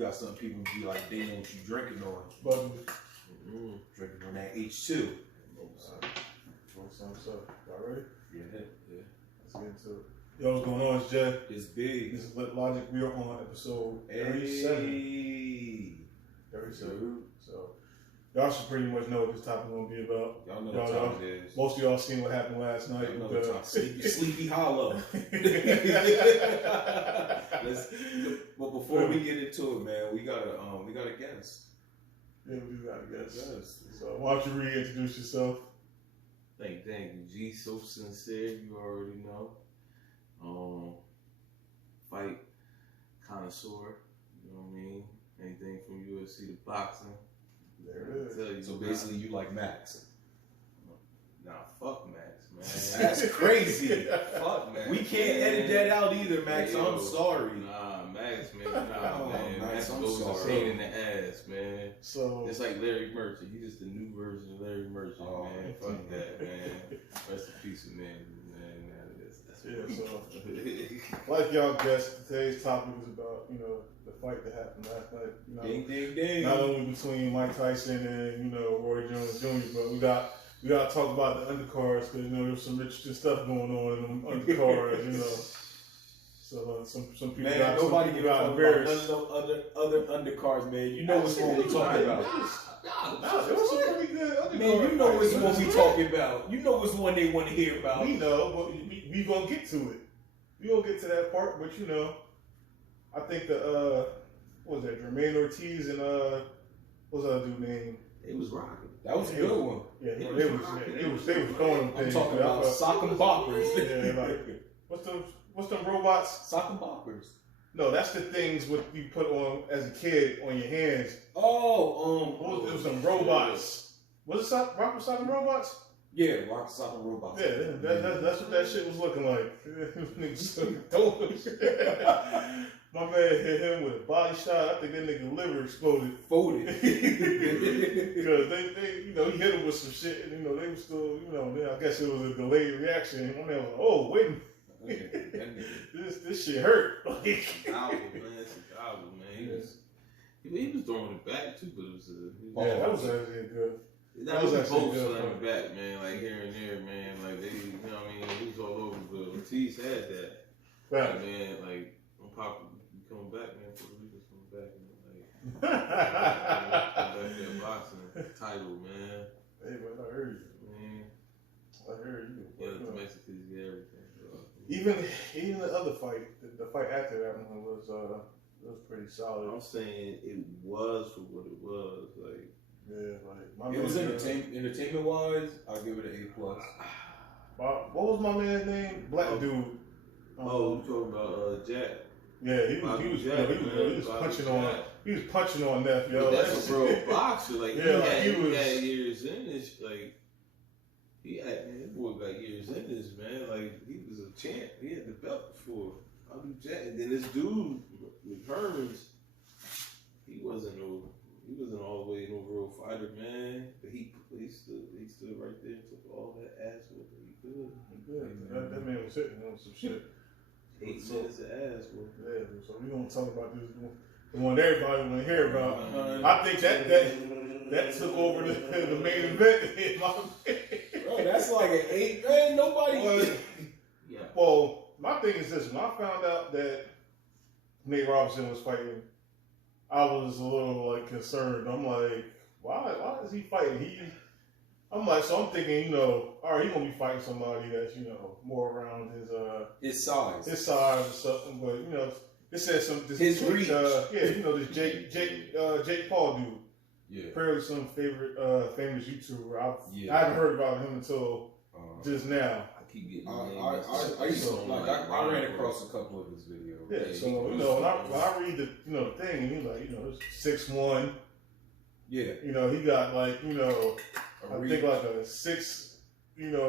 You got some people be like, they know what you drinking on. Drinking on that H2. Y'all ready? Yeah. Let's get into it. Yo, what's going on? It's Jay. It's big. This is Lit Logic. We are on episode 37. 37. So, y'all should pretty much know what this topic is going to be about. Y'all know what time it is. Most of y'all seen what happened last night. Sleepy Hollow. But before we get into it, man, we got a guest. Yeah, we do got a guest. Yes. So why don't you reintroduce yourself? Thank you. G, so sincere, you already know. Fight connoisseur, you know what I mean? Anything from UFC to boxing. There it is. So basically, you like Max. Nah, fuck Max, man. That's crazy. Fuck Max. We can't edit that out either, Max. Yo, I'm sorry. Nah, Max, man. Man. Max, I'm goes a sorry. pain in the ass, man. So it's like Larry Merchant. He's just the new version of Larry Merchant, man. Fuck that, man. Rest in peace, man. So like y'all guessed, today's topic is about, the fight that happened last night. Ding. Not only between Mike Tyson and, Roy Jones Jr., but we got to talk about the undercards because, there's some interesting stuff going on in them undercards, So some people man, nobody give a fuck about other undercards, man. You know which one we talking about. There was some pretty good undercards. Man, you know which one we talking about. You know which one they want to hear about. We know, but we gonna get to it. We gonna get to that part, but I think what was that, Jermaine Ortiz and what's that dude name? It was rocking. That was a good one. Yeah, they was throwing them things. I'm talking about sock and boppers. Yeah, like what's them robots? Sock and boppers. No, that's the things what you put on as a kid on your hands. Oh, it was some robots. Was it sock and robots? Yeah, rock sock and robots. Yeah, that's what that shit was looking like. My man hit him with a body shot. I think that nigga liver exploded. Because they he hit him with some shit, and they were still, I guess it was a delayed reaction. And my man was like, oh, wait a minute. This shit hurt. Man. He was throwing it back too, but it was that was actually good. That was both slamming back, man, like here and there, man. Like they, he was all over, but Ortiz had that. Right. Like, man, like, I'm popping, coming back, man. Puerto Rico's coming back, man. Like, back that boxing title, man. Hey, man, I heard you. Man. I heard you. Yeah, the Mexicans get everything. Even the other fight, the fight after that one was pretty solid. I'm saying it was for what it was, like. Yeah, like it was entertainment wise. I'll give it an A+. What was my man's name? Black dude. You talking about Jack? Yeah, he was punching on. He was punching on that, yo. That's a real boxer. Like he had years in this. Like this boy got years in this, man. Like he was a champ. He had the belt before. I'll do Jack. And then this dude with Herman's, he wasn't all the way no real fighter, man. But he stood right there and took all that ass with him. He could. That man was hitting on some shit. 8 minutes of ass with him. Yeah, so we gonna talk about this, the one everybody wanna hear about. I think that took over the main event. Bro, that's like an 8, man. Nobody. Well, my thing is this: when I found out that Nate Robinson was fighting, I was a little concerned. I'm like, why is he fighting? I'm thinking, all right, he's gonna be fighting somebody that's, more around his size or something. But it says his reach. This Jake Paul dude. Yeah. Apparently some famous YouTuber. I haven't heard about him until just now. I keep getting. I used to I ran across a couple of his videos. Yeah, so when I read the the thing, and he's like 6'1". Yeah, he got I think like a 6 inch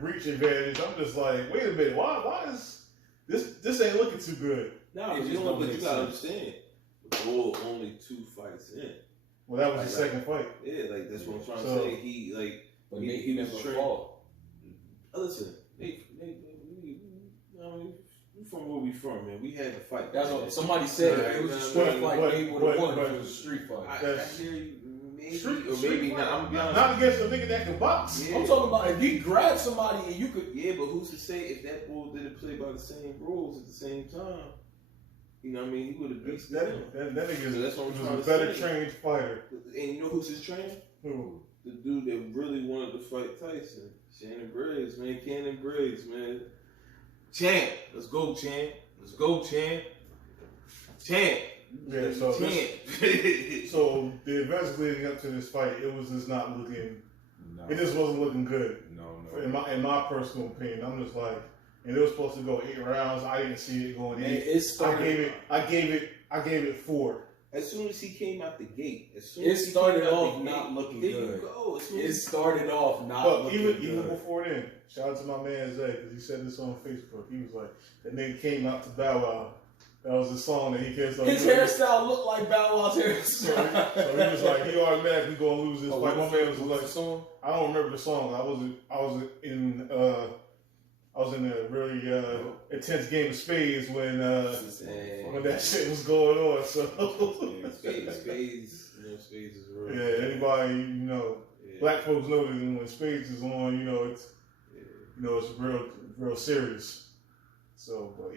reach advantage. I'm just like, wait a minute, why is this ain't looking too good? No, but you gotta understand. Bull only 2 fights in. Well, that was his second fight. Yeah, that's what I'm trying to say. He never fought. Listen, from where we from, man. We had to fight. That's what somebody said. It was a street fight. Maybe would have won. It was a street fight. I hear you. Maybe not. I'm be honest. Not against a nigga that can box. Yeah. I'm talking about if he grabbed somebody and you could. Yeah, but who's to say if that bull didn't play by the same rules at the same time? You know what I mean? He would have beat that nigga. So was a better trained fighter. And you know who's his trainer? Who? The dude that really wanted to fight Tyson. Shannon Briggs, man. Cannon Briggs, man. Champ. Let's go, Champ. Let's go, Champ. Champ. Yeah, so so the events leading up to this fight, it was just not looking. No. It just wasn't looking good. No. In my personal opinion, I'm just like, and it was supposed to go 8 rounds. I didn't see it going 8. I gave it 4. As soon as he came out the gate, it started off not looking good. It started off not looking good. Even before then, shout out to my man Zay, because he said this on Facebook. He was like, that nigga came out to Bow Wow. That was the song that he kissed on. His hairstyle looked like Bow Wow's hairstyle. So he was like, he automatically gonna lose this fight. My man was like, the song? I don't remember the song. I was in a really intense game of spades when that shit was going on. So spades is real. Yeah, anybody black folks know that when spades is on, it's real serious. So, but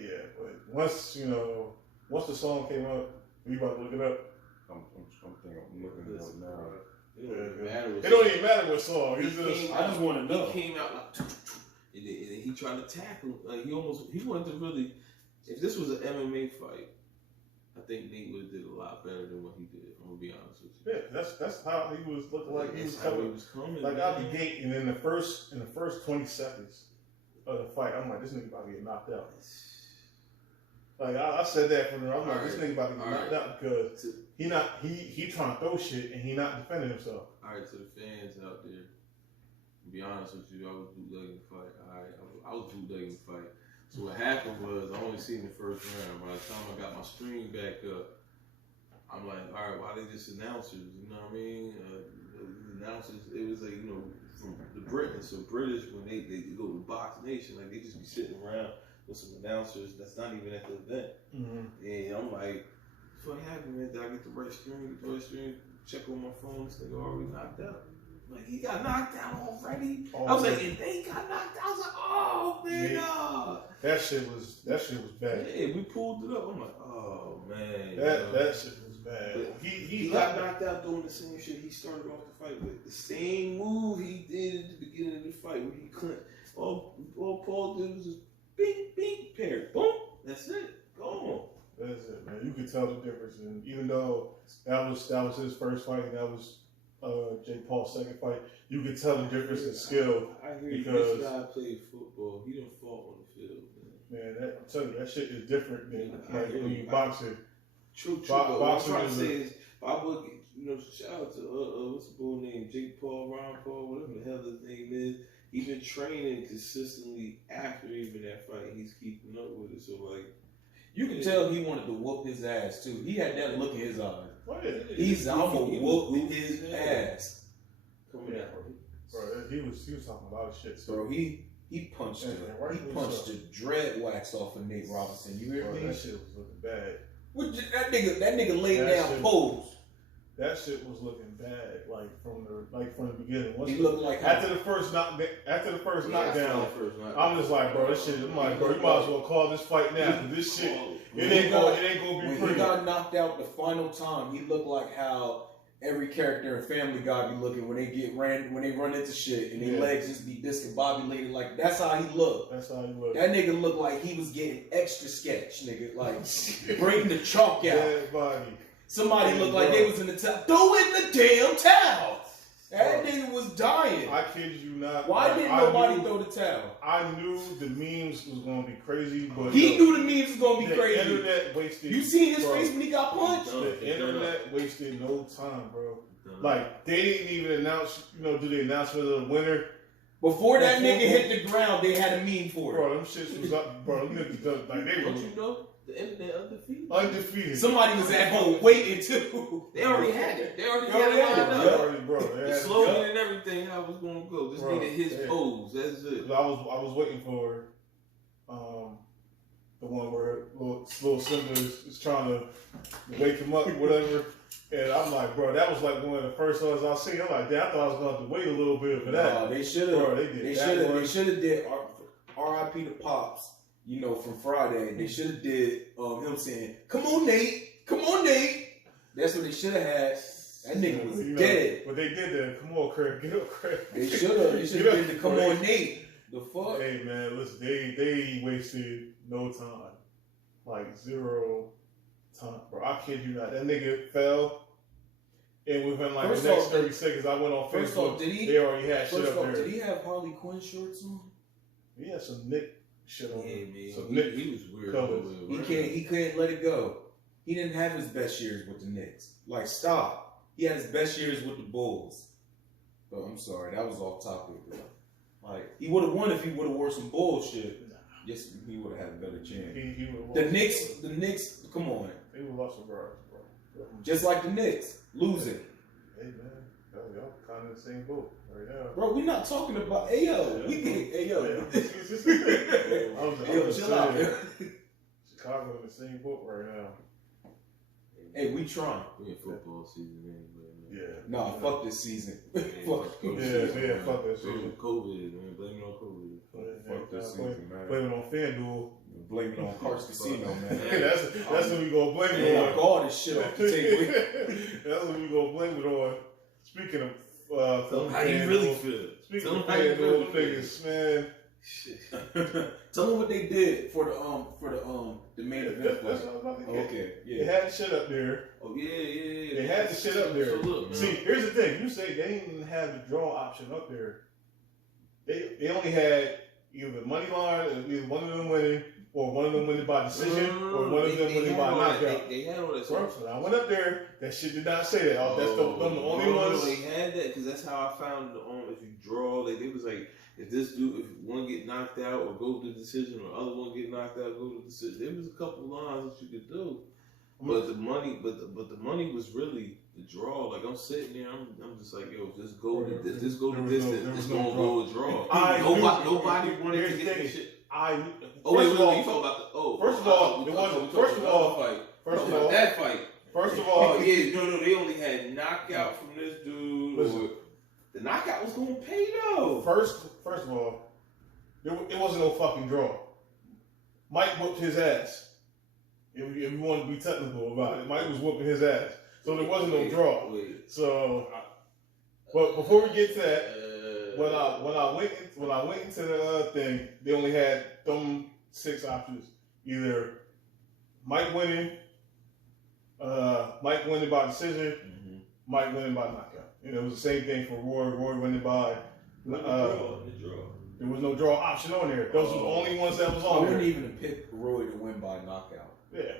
once the song came out, you about to look it up. I'm looking it up now. It don't even matter what song. I just want to know. He came out like, and he tried to tackle. Like he wanted to really. If this was an MMA fight, I think Nate would have did a lot better than what he did. I'm gonna be honest with you. Yeah, that's how he was looking like. He was coming like out the gate, and in the first 20 seconds of the fight, I'm like, this nigga about to get knocked out. Like I said that for him. I'm like, this nigga about to get knocked out because he trying to throw shit and he not defending himself. All right, to the fans out there, to be honest with you, I was bootlegging the fight. I was bootlegging the fight. So what happened was I only seen the first round. By the time I got my screen back up, I'm like, all right, why they just announcers? You know what I mean? The announcers, it was like, from the Britons. So British, when they go to Box Nation, like they just be sitting around with some announcers that's not even at the event. Mm-hmm. And I'm like, what happened, man? Did I get the right screen? Check on my phone, this nigga already knocked out. Like, he got knocked out already? I was like, and they got knocked out? I was like, oh, man, no. That shit was bad. Yeah, we pulled it up. I'm like, oh, man. That shit was bad. But he got knocked out doing the same shit he started off the fight with. The same move he did at the beginning of the fight where he clinched. All Paul did was just bing, bing, pair. Boom. That's it. Go on. That's it, man. You could tell the difference. And even though that was his first fight, and that was Jake Paul's second fight, you could tell the difference in skill. I hear because this guy played football. He didn't fall on the field, man. Man, I'm telling you, that shit is different than when you boxing. True. What I'm trying to say is, I would, shout out to what's the bull name, Jake Paul, Ron Paul, whatever the hell his name is. He's been training consistently after even that fight. He's keeping up with it. So like, you can tell he wanted to whoop his ass too. He had that look in his eyes. I'm gonna whoop his ass. Coming out, bro. He was talking a lot of shit. Bro, he punched the dread wax off of Nate Robinson. You hear me? That shit was looking bad. That nigga laid down pose. That shit was looking bad, like from the beginning. He looked like after the first knockdown. I'm just like, bro, this shit. I'm like, bro, you might as well call this fight now. This shit, it ain't gonna be pretty. When he got knocked out the final time, he looked like how every character in Family Guy be looking when they run into shit and their legs just be discombobulated. Like that's how he looked. That nigga looked like he was getting extra sketch, nigga. Like bring the chalk out. Dead body. Somebody looked like they was in the towel. Throw in the damn towel. That nigga was dying. I kid you not. Why didn't nobody throw the towel? I knew the memes was gonna be crazy, but he knew the memes was gonna be crazy. The internet wasted. You seen his face when he got punched? The internet wasted no time, bro. Like they didn't even announce, do the announcement of the winner. Before that nigga hit the ground, they had a meme for it. Bro, them shits was up, bro. Them niggas done, like they were. Don't you know the internet undefeated? Undefeated. Somebody was at home waiting too. They already had it. They already had it. The slogan and everything, how it was gonna go. Just needed his pose. That's it. I was waiting for the one where little Simba is trying to wake him up or whatever. And I'm like, bro, that was like one of the first ones I seen. I'm like, damn, I thought I was going to have to wait a little bit for that. No, they should have. They should have did R.I.P. to Pops. From Friday. They should have did him saying, "Come on, Nate. Come on, Nate." That's what they should have had. That nigga was dead. But they did that. Come on, Craig. Get up, Craig. They should have. They should have did the "Come on, Nate." The fuck? Hey man, listen. They wasted no time. Like 0 time, bro. I kid you not. That nigga fell. And within like the next 30 seconds, I went on Facebook. They already had shit up there. Did he have Harley Quinn shorts on? He had some Nick shit on. Yeah, man. Some he was weird. He couldn't let it go. He didn't have his best years with the Knicks. Like, stop. He had his best years with the Bulls. But I'm sorry, that was off topic. Like, he would have won if he would have wore some bullshit. Nah. Yes, he would have had a better chance. He the Knicks, come on. They would have lost some guards, bro. Just like the Knicks, losing. Hey man, y'all kind of in the same boat right now. Bro, we're not talking about Ayo. We get Ayo. Chill out. Chicago in the same boat right now. Hey, we trying. We in football season anyway. Yeah. Nah, fuck this season. Fuck that season. COVID, man. Blame it on COVID. Fuck this season, man. Blame it on FanDuel. Blame it on Cards Casino, man. That's what we gonna blame it on. Knock all this shit off the table. That's what we gonna blame it on. Speaking of, how you really feel? Speaking of FanDuel niggas, man. Tell them what they did for the main event. That's what I was about to get. Okay, yeah. They had shit up there. Oh yeah. They had the shit up there. So look, see, here's the thing. You say they didn't even have the draw option up there. They only had either money line, either one of them winning, or one of them winning by decision, or one of them winning by knockout. They had all that stuff. When I went up there, that shit did not say that. That's the only ones. They had that because that's how I found it on. If you draw, like they was like, if one get knocked out or go to decision, or other one get knocked out, go to decision. There was a couple lines that you could do, but the money was really the draw. Like I'm sitting there, I'm just like, yo, just go to this, just go to distance. It's gonna go a draw. Nobody wanted to get this shit. Wait, you talking about the First of all, that fight. First of all, no, they only had knockout from this dude. Or the knockout was gonna pay though. First of all, it wasn't no fucking draw. Mike whooped his ass. If you want to be technical about it, Mike was whooping his ass, so there wasn't no draw. So, but before we get to that, when I went into the thing, they only had them 6 options: either Mike winning by decision, Mike winning by knockout. It was the same thing for Roy. Roy winning by. There was no draw option on there. Those were the only ones that was on there. I wouldn't even pick Roy to win by knockout. Yeah,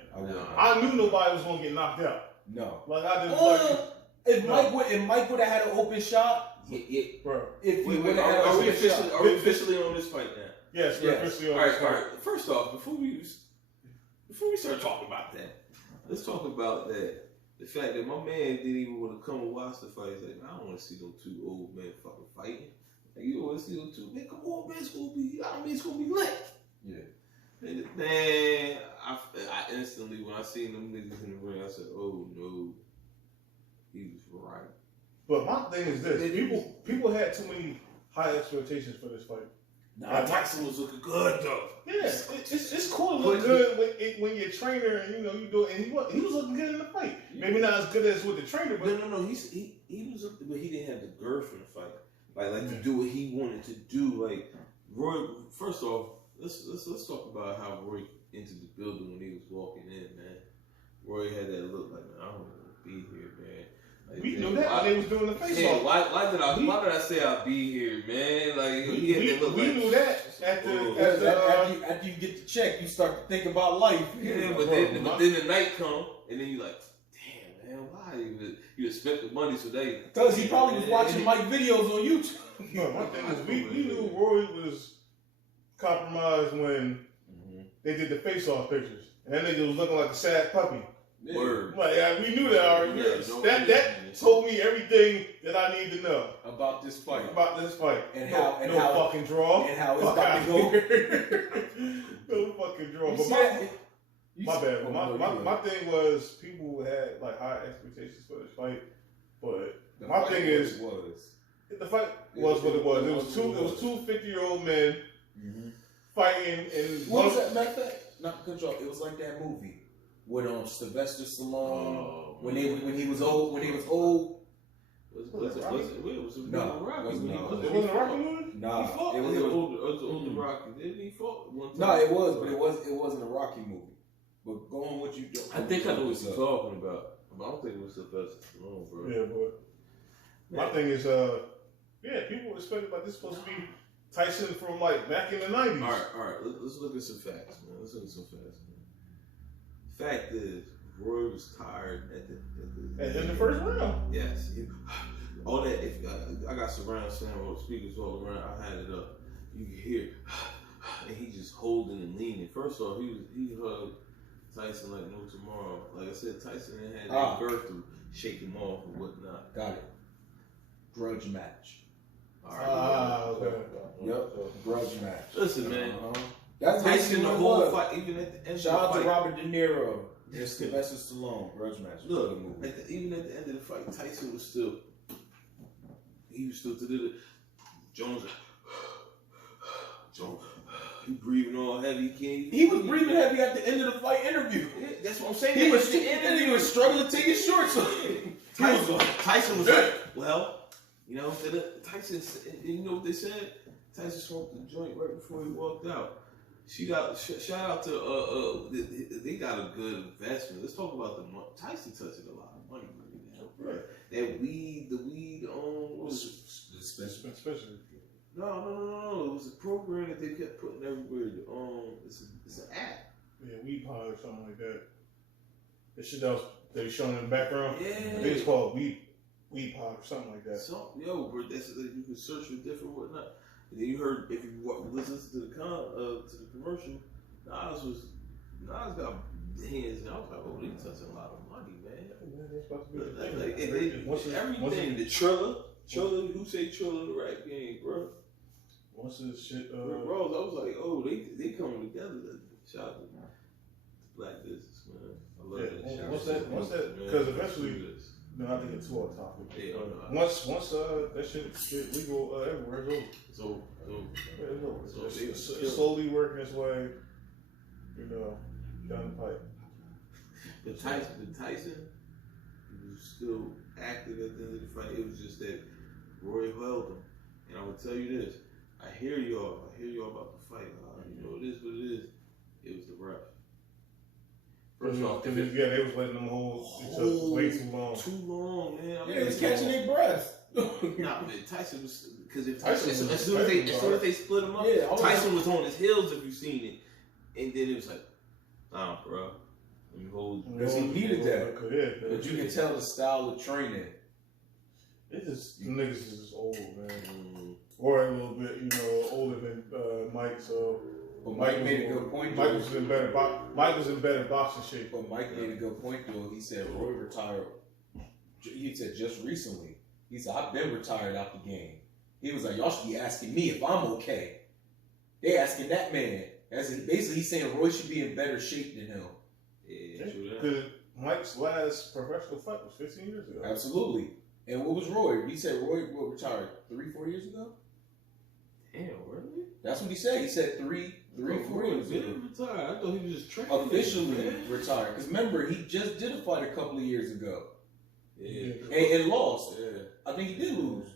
I knew nobody was gonna get knocked out. No, like I didn't. If Mike would have had an open shot, bro. If we would have had an open shot, are we officially on this fight now? Yes, we're officially on this fight. All right. First off, before we start talking about that, let's talk about that. The fact that my man didn't even want to come and watch the fight. He's like, I don't want to see those 2 old men fucking fighting. Like, you don't want to see those 2 men. Come on, man, it's gonna be lit. Yeah. And, man, I instantly, when I seen them niggas in the ring, I said, oh no, he was right. But my thing is this: people had too many high expectations for this fight. Nah, Tyson was looking good though. Yeah, it's cool to look good when you're a trainer and you do it. And he was looking good in the fight. Maybe not as good as with the trainer, but no. He was, but he didn't have the girth in the fight. Like to do what he wanted to do. Like Roy. First off, let's talk about how Roy entered the building when he was walking in. Man, Roy had that look like, man, I don't want to be here, man. Like, we knew that when they was doing the face-off. Why did I say I'll be here, man? Like we knew that after you get the check, you start to think about life. Yeah, but then the night come, and then you like, damn, man, why you spent the money so they? Because he probably was watching Mike videos on YouTube. No, my thing is, we knew Roy was compromised when they did the face-off pictures, and that nigga was looking like a sad puppy. Word. Like, yeah, we knew that already. That told me everything that I need to know about this fight. And how fucking draw. And how it's about to go. No fucking draw. My bad. My thing was people had like high expectations for this fight, but my thing is the fight was what it was. It was two 50-year-old men fighting and what was that method? Not control. It was like that movie with Sylvester Stallone when he was old. When he was old. It wasn't a Rocky movie. Nah, it was an older Rocky. Didn't he fought one time? No, it was, but it wasn't a Rocky movie. But go on what you do. I think I know what you're talking about. I don't think it was Sylvester Stallone, bro. Yeah, but my thing is, people expect like this supposed to be Tyson from like back in the 90s. All right. Let's look at some facts, man. Fact is, Roy was tired in the first round. Yes. All that. If I got surround sound speakers all around, I had it up. You can hear, and he just holding and leaning. First off, he hugged Tyson like no tomorrow. Like I said, Tyson had that girth to shake him off and whatnot. Got it. Grudge match. All right. Okay. Yep. Grudge match. Listen, man. That's Tyson the whole fight, even at the end. Shout out to Robert De Niro and Sylvester Stallone. Grudge match. Look, even at the end of the fight, Tyson was still. He was still to the Jones. He breathing all heavy. He was breathing heavy at the end of the fight interview. Yeah, that's what I'm saying. He was struggling to take his shorts off. Tyson was like, well, Tyson. You know what they said? Tyson smoked the joint right before he walked out. Shout out to they got a good investment. Let's talk about the money. Tyson touching a lot of money right now. Right. That weed, the weed what was it? Especially. No. It was a program that they kept putting everywhere. It's an app. Yeah, weed pod or something like that. The shit that they showing in the background. Yeah. I think it's called weed pod or something like that. Bro, you can search for different whatnot. And then you heard if you listen to the commercial, Nas got hands. And I was like, oh, they touching a lot of money, man. Everything. The Triller, who say Triller the right game, bro? Once this shit, Rick Ross, I was like, oh, they coming together. Shout out to black business, man. I love that. Once that, because eventually, not to get too off topic. Yeah, once that shit legal everywhere, it's over. It's slowly working its way, down the pipe. But Tyson, he was still active at the end of the fight. It was just that Roy held him. And I will tell you this. I hear y'all about the fight. It is what it is. It was the ref. First off, they was letting them hold way too long. Too long, man. They was catching their breath. Nah, man, Tyson was because as soon as they split him up, Tyson was on his heels. If you seen it, and then it was like, nah, bro, let me hold. Because he needed that. But you can tell the style of training. It's just niggas is just old, man. Or a little bit, older than Mike. So. But Mike made a good point. Mike was in better boxing shape. But Mike made a good point though. He said Roy retired. He said just recently. He said I've been retired out the game. He was like, y'all should be asking me if I'm okay. They asking that man. Basically, he's saying Roy should be in better shape than him. Yeah, because Mike's last professional fight was 15 years ago. Absolutely. And what was Roy? He said Roy retired 3-4 years ago. Damn, really? That's what he said. He said 3-4 years ago. Retired. I thought he was just training. Officially retired. Because remember, he just did a fight a couple of years ago. Yeah. And lost. Yeah. I think he did lose.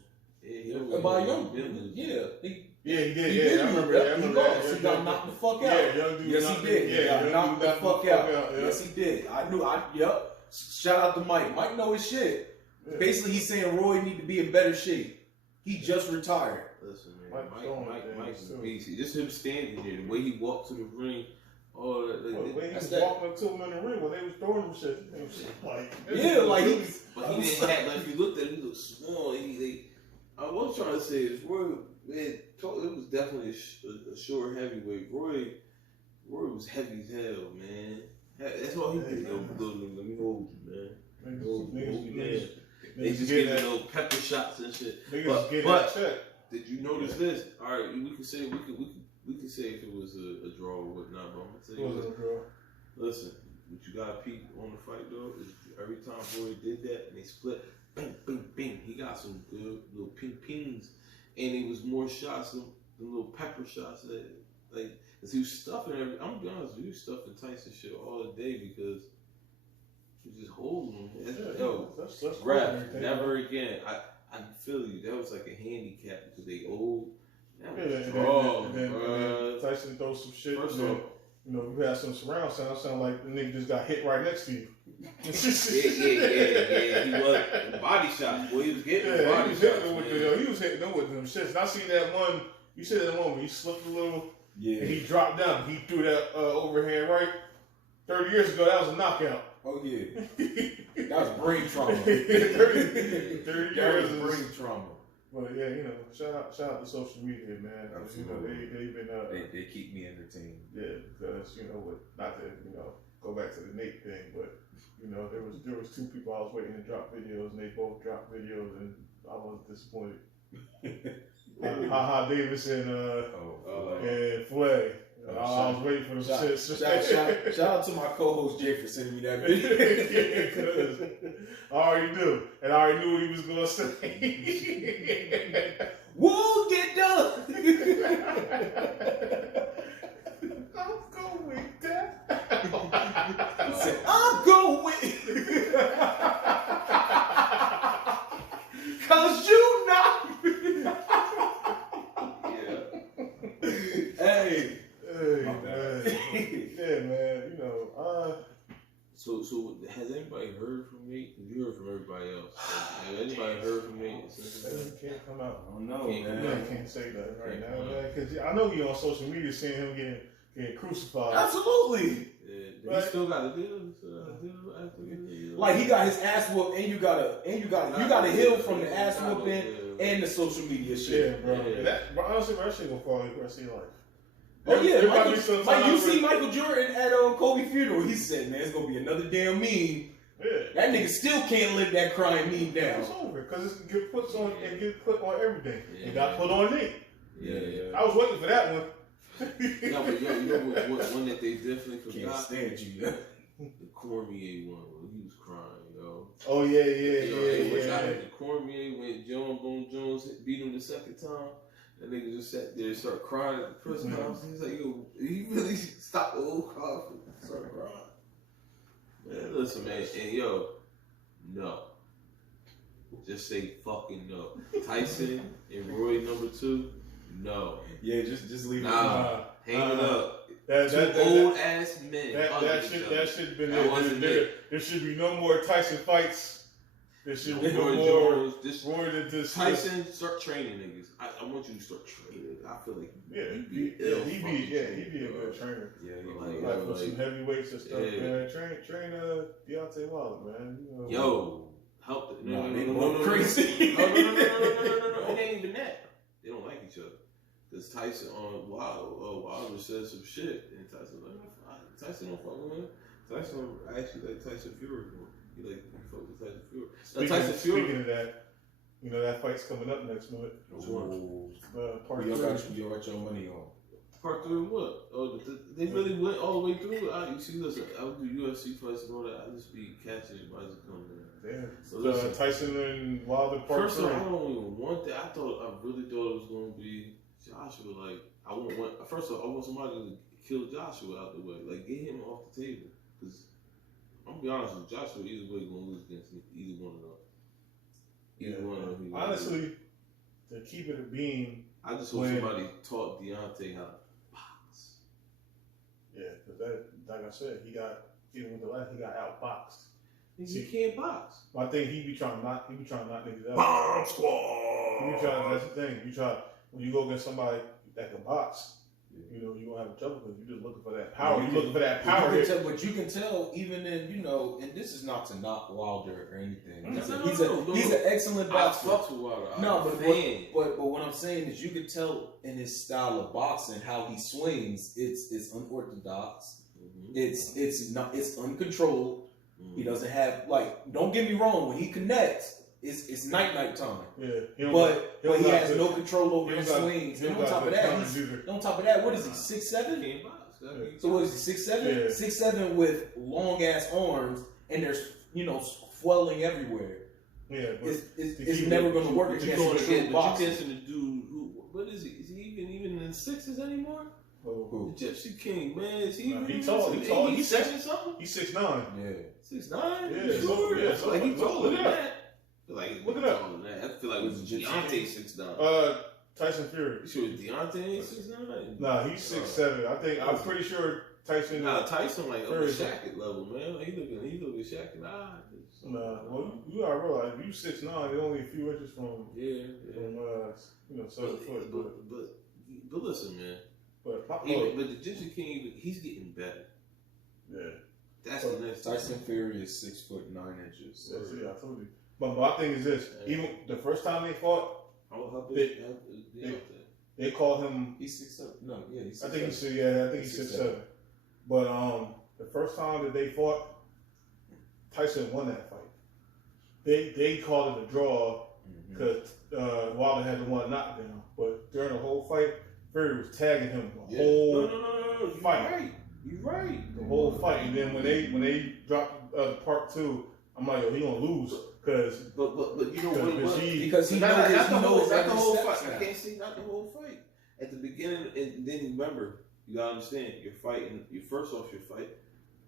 Yeah, by a young dude. Yeah. He did. He remember that. He lost. He got knocked the fuck out. Yeah, young dude. Yes, he did. He got knocked the fuck out. Yes, he did. Yep. Shout out to Mike. Mike know his shit. Yeah. Basically, he's saying Roy need to be in better shape. He just retired. Listen, man, Mike's a beast. Just him standing there, the way he walked to the ring, all that. The way he was walking up to him in the ring when they was throwing him shit. But he didn't have, like, if you looked at him, he looked small. I was trying to say is Roy, man, it was definitely a short heavyweight. Roy was heavy as hell, man. That's all he did. Let me hold you, man. They just give little pepper shots and shit. But did you notice this? All right, we can say if it was a draw or whatnot, but I'm gonna tell you this. Listen, what you gotta peep on the fight though is every time Roy did that and they split, bing, bing, bing, he got some good little pings, and it was more shots than little pepper shots that like. Cause he was stuffing I'm gonna be honest, he was stuffing Tyson shit all day because he was just holding him. That's rap, never again. I feel you. That was like a handicap because they old. Tyson throws some shit. You had some surround sound like the nigga just got hit right next to you. yeah. He was body shots. Boy, he was getting body shots. He was hitting them with them shits. And I seen that one. You see that one where he slipped a little. Yeah. And he dropped down. He threw that overhand right. 30 years ago, that was a knockout. Oh, yeah. That was brain trauma. 30 years of brain trauma. But yeah, shout out to social media, man. Absolutely. They've been they keep me entertained. Yeah, because not to go back to the Nate thing, but there was two people I was waiting to drop videos, and they both dropped videos, and I was disappointed. Haha Davis and Flay. I was waiting for them shit. Shout out to my co-host Jay for sending me that video. I already knew, and I already knew what he was gonna say. We'll get done. I'm going down. I'm going. Cause you knocked me. Hey, yeah, man. So has anybody heard from me? You heard from everybody else. Has anybody heard from me? Can't come out. I don't know, man. I can't say that right now, man. Because I know you on social media seeing him getting crucified. Absolutely. Yeah, he still got to do like he got his ass whooped, and you gotta heal from the ass whooping and the social media shit. Yeah, bro. Yeah. Honestly, that shit gonna fall the rest of your life. Oh yeah, you see Michael Jordan at Kobe funeral. He said, "Man, it's gonna be another damn meme." Yeah. That nigga still can't live that crying meme down. It's over because it get put on everything. Yeah. It got put on Nate. Yeah. I was waiting for that one. No, but you know what one that they definitely forgot? Can't stand you, yeah. The Cormier one where he was crying, yo. Oh yeah. The Cormier when John Bone Jones beat him the second time. That nigga just sat there and started crying at the press conference. He's like, yo, he really stopped the whole car and started crying. Man, listen, man, and no. Just say fucking no. Tyson and Roy #2, no. Yeah, just leave it. Hang it up. That old ass men. That should been it. There should be no more Tyson fights. There should be no more. Tyson, start training niggas. I want you to start training. I feel like he'd be a good trainer. Yeah, like put some heavyweights and stuff, man. Train Deontay Wilder, man. Yo, help. No, crazy. No. It ain't even that. They don't like each other. Because Tyson Wilder said some shit, and Tyson don't fuck with him. Tyson actually like Tyson Fury. He fuck with Tyson Fury. Speaking of that, that fight's coming up next month. Part 3. You got your money on. Part 3 of what? Oh, they really went all the way through it. Listen, I would do UFC fights and all that. I just be catching it as it comes in. Damn. So Tyson and Wilder Part 3. First of all, I don't even want that. I really thought it was going to be Joshua. First of all, I want somebody to kill Joshua out the way. Get him off the table. Because I'm gonna be honest with Joshua, either way gonna lose against either one of them. One of them. Honestly, to keep it a beam, I just hope somebody taught Deontay how to box. Yeah, because like I said, even with the last, he got outboxed. He can't box. I think he be trying to knock niggas out. Bomb squad. That's the thing. When you go against somebody that can box, you know, you're gonna have trouble because you're just looking for that power. You're looking for that power. But you can tell, even in, you know, and this is not to knock Wilder or anything. He's an excellent boxer. I fucks with Wilder. But what I'm saying is, you can tell in his style of boxing how he swings. It's unorthodox. Mm-hmm. It's uncontrolled. Mm-hmm. He doesn't have, like, don't get me wrong, when he connects, it's night time. Yeah. But he has no control over his swings. And on top of that, what is he, 6'7"? So what is he, 6'7"? Yeah. 6'7" with long ass arms, and there's, you know, swelling everywhere. Yeah, it's never going to work against a true boxer. You dancing the dude who, what is he? Is he even in the sixes anymore? Who? The Gypsy King, man. Is he? He's tall. He's 6'7" something. He's 6'9". Yeah, 6'9". Yeah, sure. Yeah, like he taller than that. Like, look it up. I feel like it was Deontay 6'9". Tyson Fury. You sure Deontay 6'9"? Nah, he's 6'7". I'm pretty sure Tyson. Nah, Tyson like over Shaq level, man. Like, he looking Shaq. Nah, well, you gotta realize if you 6'9", you're only a few inches from you know 7 foot. But listen, man. But the Gypsy King, he's getting better. Yeah. That's the next. Tyson Fury is 6'9". That's it. I told you. But my thing is this: even the first time they fought, they called him. He's 6'7". No, yeah, he's 6'7". I think he's 6'7". But the first time that they fought, Tyson won that fight. They called it a draw because Wilder had the one knockdown. But during the whole fight, Fury was tagging him the whole fight. You're right. The whole fight, and then when they dropped part 2, I'm like, yo, he gonna lose because. But you know what? Because he knows not the whole fight. I can't say not the whole fight. At the beginning, and then remember, you gotta understand, you're fighting.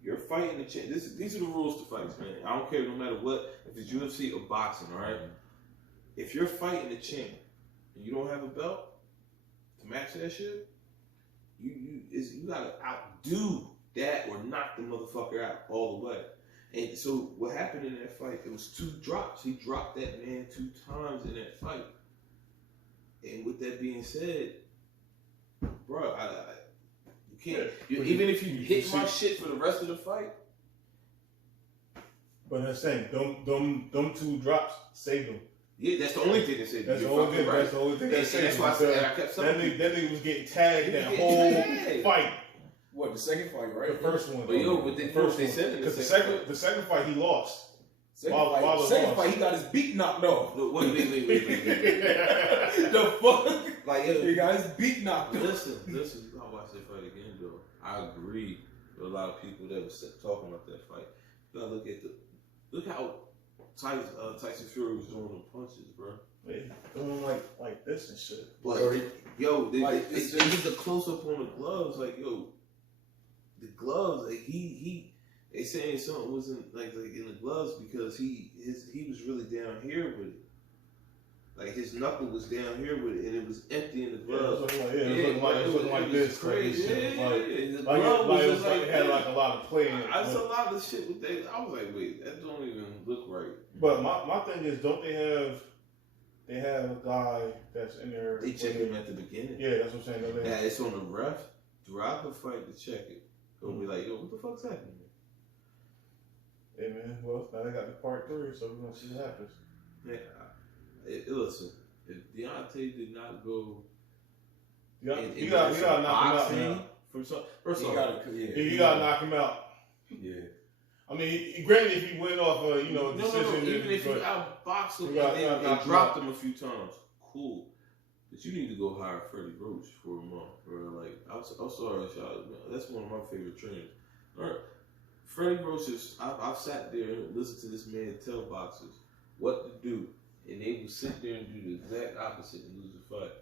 You're fighting the champ. These are the rules to fights, man. I don't care no matter what. If it's UFC or boxing, all right. If you're fighting the champ and you don't have a belt to match that shit, you gotta outdo that or knock the motherfucker out all the way. And so what happened in that fight? It was 2 drops. He dropped that man 2 times in that fight. And with that being said, bro, you can't. Even if you hit my shit for the rest of the fight. But I'm saying, them 2 drops saved him. Yeah, that's the only thing that saved him. That's the only thing. Right. That's the only thing that saved him. That's why I kept saying that nigga was getting tagged that whole fight. What, the second fight, right? The first one. But then first they said it. Because the second fight he lost. Second fight he got his beat knocked off. Wait. The fuck? Like, he got his beat knocked off. Listen, I'll watch that fight again, though. I agree with a lot of people that was talking about that fight. You gotta look how Tyson Fury was throwing them punches, bro. They doing like this and shit. But they did the close up on the gloves, like, yo, the gloves, like they saying something wasn't like in the gloves because he was really down here with it. Like his knuckle was down here with it, and it was empty in the glove. It was looking like this. Crazy. The glove was just like it had like a lot of play in it. I saw a lot of shit with that. I was like, wait, that don't even look right. But my thing is, don't they have a guy that's in there? They check him at the beginning. Yeah, that's what I'm saying. Yeah, it's on the ref throughout the fight to check it. They'll be like, yo, what the fuck's happening? Hey man, well now they got the part 3, so we're gonna see what happens. Yeah, listen, if Deontay did not go, you gotta knock him out now. First off, you gotta knock him out. Yeah. I mean, granted, if he went off a decision, even if you outboxed him and dropped him a few times, cool. But you need to go hire Freddie Roach for a month, bro. Like, I'm sorry, y'all. That's one of my favorite trainers. All right. Freddie Roach is, I've sat there and listened to this man tell boxers what to do, and they would sit there and do the exact opposite and lose the fight.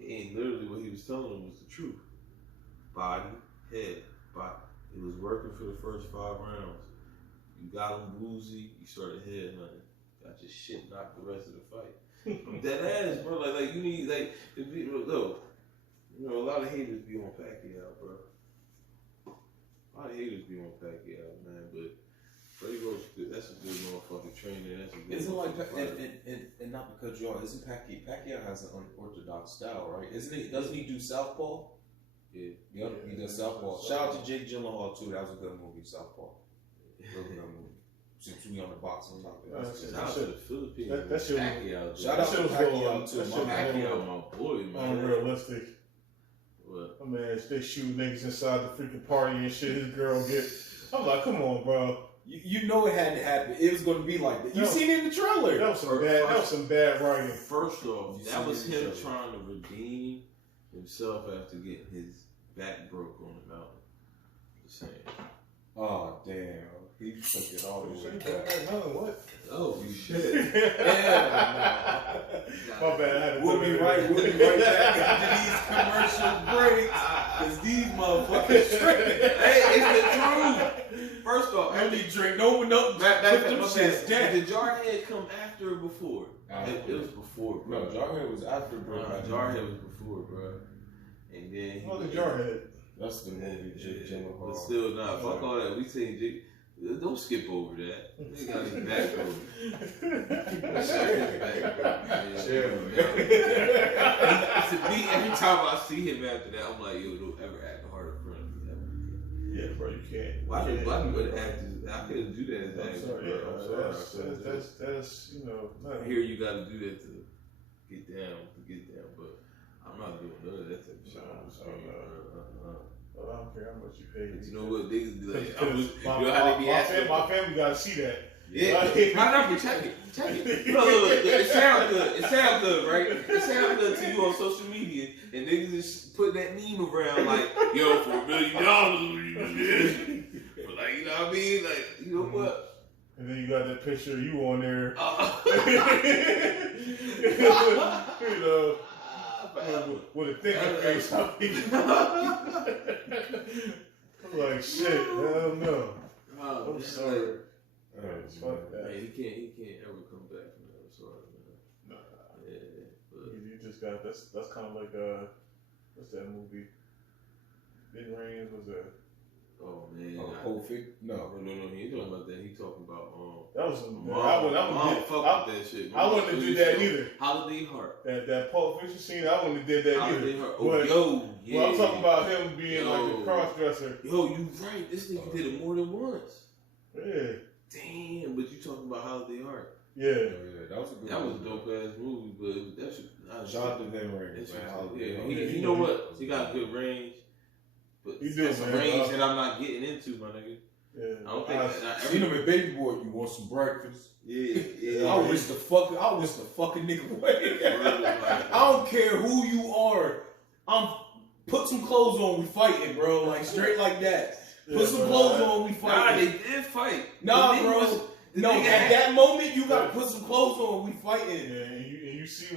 And literally what he was telling them was the truth. Body, head, body. It was working for the first 5 rounds. You got him woozy, you started head hunting. Got your shit knocked the rest of the fight. That ass, bro. Like you need, like, look, you know, a lot of haters be on Pacquiao, bro. A lot of haters be on Pacquiao, man. But Freddie Roach, that's a good motherfucking trainer. That's a good. Isn't like and not to cut you off. Isn't Pacquiao has an unorthodox style, right? Isn't he? Doesn't he do southpaw? Yeah. Yep, he does southpaw. Shout out to Jake Gyllenhaal too. That was a good movie, Southpaw. Real good movie. Since we on the boxing topic. Shout out to the Philippines. That shit. Pacquiao. Shout out to Pacquiao too. Pacquiao, my boy, man. Unrealistic. What? I mean, they shoot niggas inside the freaking party and shit. His girl get. I'm like, come on, bro. You know it had to happen. It was going to be like that. You seen it in the trailer. That was some bad writing. First off, that was him trying to redeem himself after getting his back broke on the mountain. Just saying. Oh damn. He took it all the way back. What? Oh shit. Yeah. My bad. We'll be right back after these commercial breaks. Cause these motherfuckers straight. Hey, it's the truth. First off, I need drink. No one knows. Put them shits down. Did Jarhead come after or before? It was before, bro. No, Jarhead was after, bro. Jarhead was before, bro. And then he was Jarhead. That's the movie, Jake Gyllenhaal. But still, nah, fuck all that. We seen Jake. Don't skip over that. They got his back To me, every time I see him after that, I'm like, yo, don't ever act hard in front of me. Yeah, bro, you can't. Why do actors? I couldn't do that as an actor, bro. I'm sorry. That's you know. I hear you got to do that to get down, but I'm not doing none of that type of shit on the screen, bro. Well, I don't care how much you pay. But you know what? They be like, my family got to see that. Yeah, my number, check it. Look, it sounds good. It sounds good, right? It sounds good to you on social media, and niggas just put that meme around like, yo, for $1 million, but like, you know what I mean? Like, you know what? And then you got that picture of you on there. You know. With a thicker face, I'm like, shit, hell no. I'm sorry. Fuck that. Man, he can't ever come back from that. I'm sorry, man. Nah. Yeah. But You just got, that's kind of like, what's that movie? Didn't Rain was a... Oh, man. No. He ain't talking about that. He talking about, that was some... I wouldn't with that shit. I wouldn't have did that either. Holiday Heart. That Pulp Fiction scene, I wouldn't have did that Holiday either. Heart. But, Yeah. Well, I'm talking about him being like a cross-dresser. Yo, you right. This nigga did it more than once. Yeah. Damn, but you talking about Holiday Heart. Yeah. That was a good That was a dope-ass movie, but that shit... Jonathan Van Ryn. You know what? He got good range. But that's a range that I'm not getting into, my nigga. Yeah. I don't think I seen him in Baby Boy. You want some breakfast? Yeah. I wish the fucking nigga away. I don't care who you are. Put some clothes on. We fighting, bro. Like straight like that. Put some clothes on. We fighting. Nah, they did fight. Nah, bro. No, at that moment you gotta put some clothes on. We fighting. Yeah, and you see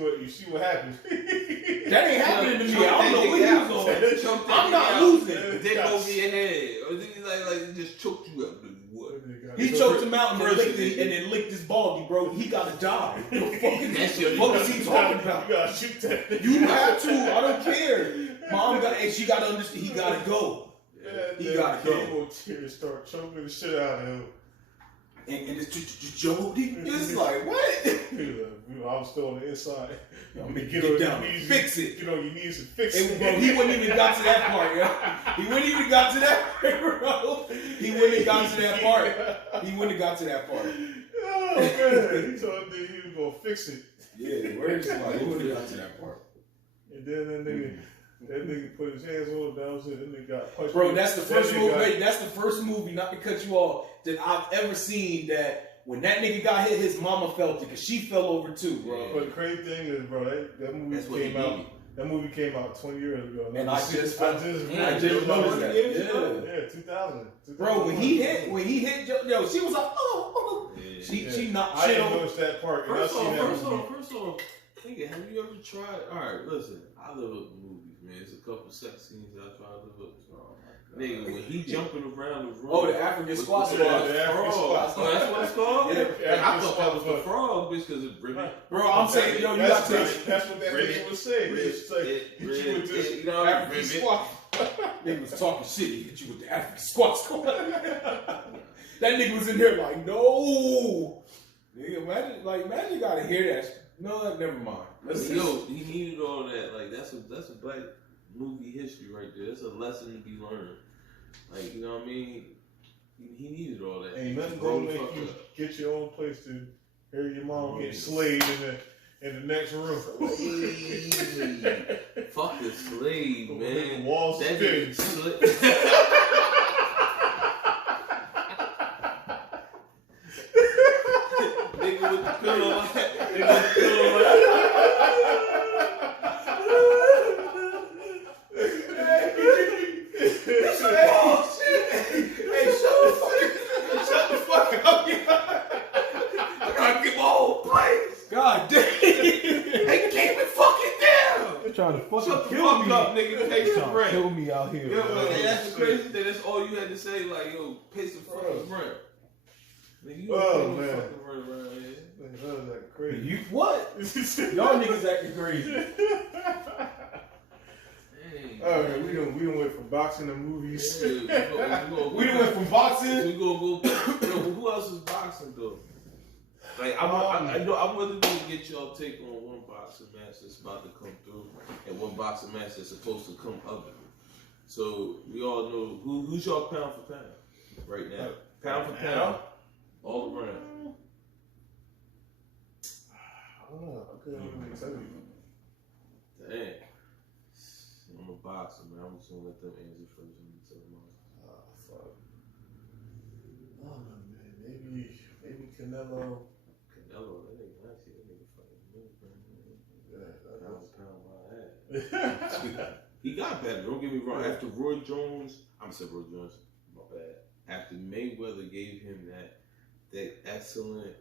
what happens. That ain't happening to me. I don't know what he was on. I'm not losing. Dick over your head, or did he like just choked you up? What? He choked him out and then licked his baldy, bro. He gotta die. That's your what is he talking about? You gotta shoot that. You have to. I don't care. Mom got, and she gotta understand. He gotta go. He gotta go. Tears start choking the shit out of him. And it's Jody. It's like what? I was still on the inside. I'm gonna get down, fix it. Get on your knees and fix it. Bro, he wouldn't even got to that part, yo. He wouldn't even got to that part, bro. He wouldn't have got to that part. He wouldn't have got to that part. Oh man, he told me he was gonna fix it. Yeah, where is like he wouldn't have got to that part. And then that nigga put his hands on him. That was it. That nigga got punched. Bro, that's the first movie. That's the first movie, not to cut you off, that I've ever seen that. When that nigga got hit, his mama felt it because she fell over too, bro. But the crazy thing is, bro, that movie came out. That movie came out 20 years ago. And I just noticed that. Yeah, 2000. Bro, when he hit, yo, she was like, oh. She knocked shit over. I noticed that part. First off, nigga, have you ever tried? All right, listen, I live up the movies, man. It's a couple sex scenes I try to live up. Nigga, when he jumping around the room. Oh, the African squat squad. The African squat squad. Oh, that's what it's called? Yeah. I thought that was the frog, bitch, because it's Brimmy. Bro, I'm saying, yo, you got to. That's what that nigga was saying. It's like, hit you with this African squat. Nigga was talking shit. He hit you with the African squat squad. That nigga was in there like, no. Nigga, imagine you gotta hear that. No, never mind. Yo, he needed all that. Like that's a black movie history right there. That's a lesson to be learned. Like, you know what I mean? He needed all that. Ain't nothing gonna make you get your own place to hear your mom get slayed in the next room. Fuck the slave, man. Wall that Street. Nigga with the pillow. God damn! They keep it fucking down. They're trying to fucking Shut the kill fuck me. up, nigga. Pay some rent. Kill me out here. Yo, man, that's the crazy thing. That's all you had to say. Like, yo, pay some fucking rent. Nigga, you don't pay no fucking rent around here. That was acting crazy. You what? Y'all niggas acting crazy. Alright, we done went from boxing to movies. Yeah, we done went from boxing. We gonna go. Yo, who else is boxing though? Like I know I really want to get y'all take on one boxing match that's about to come through and one boxing match that's supposed to come up. So we all know who's y'all pound for pound right now. Pound for pound, all around. I don't know. I couldn't even tell you. Damn. I'm a boxer, man. I'm just gonna let them answer first and tell them. Fuck. Oh man, maybe Canelo. Canelo, that nigga actually, that nigga fucking move, man. Yeah, Pound by ass. He got better. Don't get me wrong. After Roy Jones, my bad. After Mayweather gave him that excellent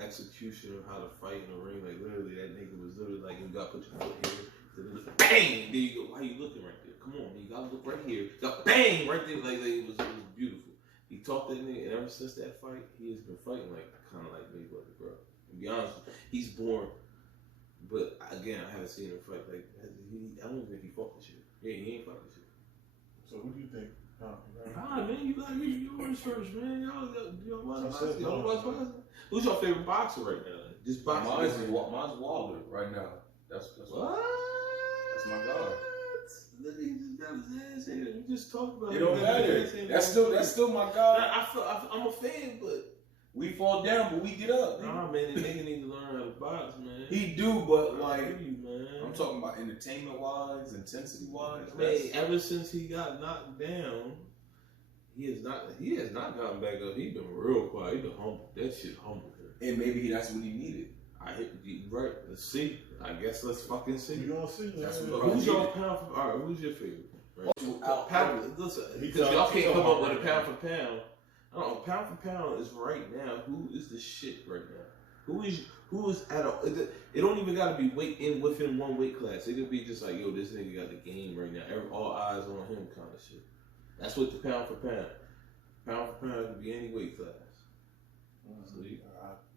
execution of how to fight in the ring, like literally that nigga was literally like, you gotta put your foot here. Bang! There you go. Why you looking right there? Come on, man. You gotta look right here. You got bang right there. Like it was beautiful. He taught that nigga, and ever since that fight, he has been fighting kind of like Mayweather, bro. To be honest, he's born. But again, I haven't seen him fight like. I don't even think he fought this shit. Yeah, he ain't fought this shit. So what do you think? Man, you gotta get yours first, man. Y'all watch boxing. Who's your favorite boxer right now? Just boxing. Mine's Wilder right now. That's what? That's my guy. Look, he just got his ass in. We just talked about it. It don't matter. That's still my guy. I'm a fan, but we fall down, but we get up. Nah, man, the nigga need to learn how to box, man. He do, but like, man. I'm talking about entertainment wise, intensity wise. Man, ever since he got knocked down, he has not gotten back up. He been real quiet. He been humble. That shit humbled him. And maybe that's what he needed. Right. Let's see. I guess let's fucking see. We gonna see. Who's your pound for? All right. Who's your favorite? Right. Listen, because y'all can't come up with a pound for pound. I don't know. Pound for pound is right now. Who is the shit right now? Who is at a? It don't even gotta be within one weight class. It could be just like, yo, this nigga got the game right now. All eyes on him, kind of shit. That's what the pound for pound. Pound for pound could be any weight class.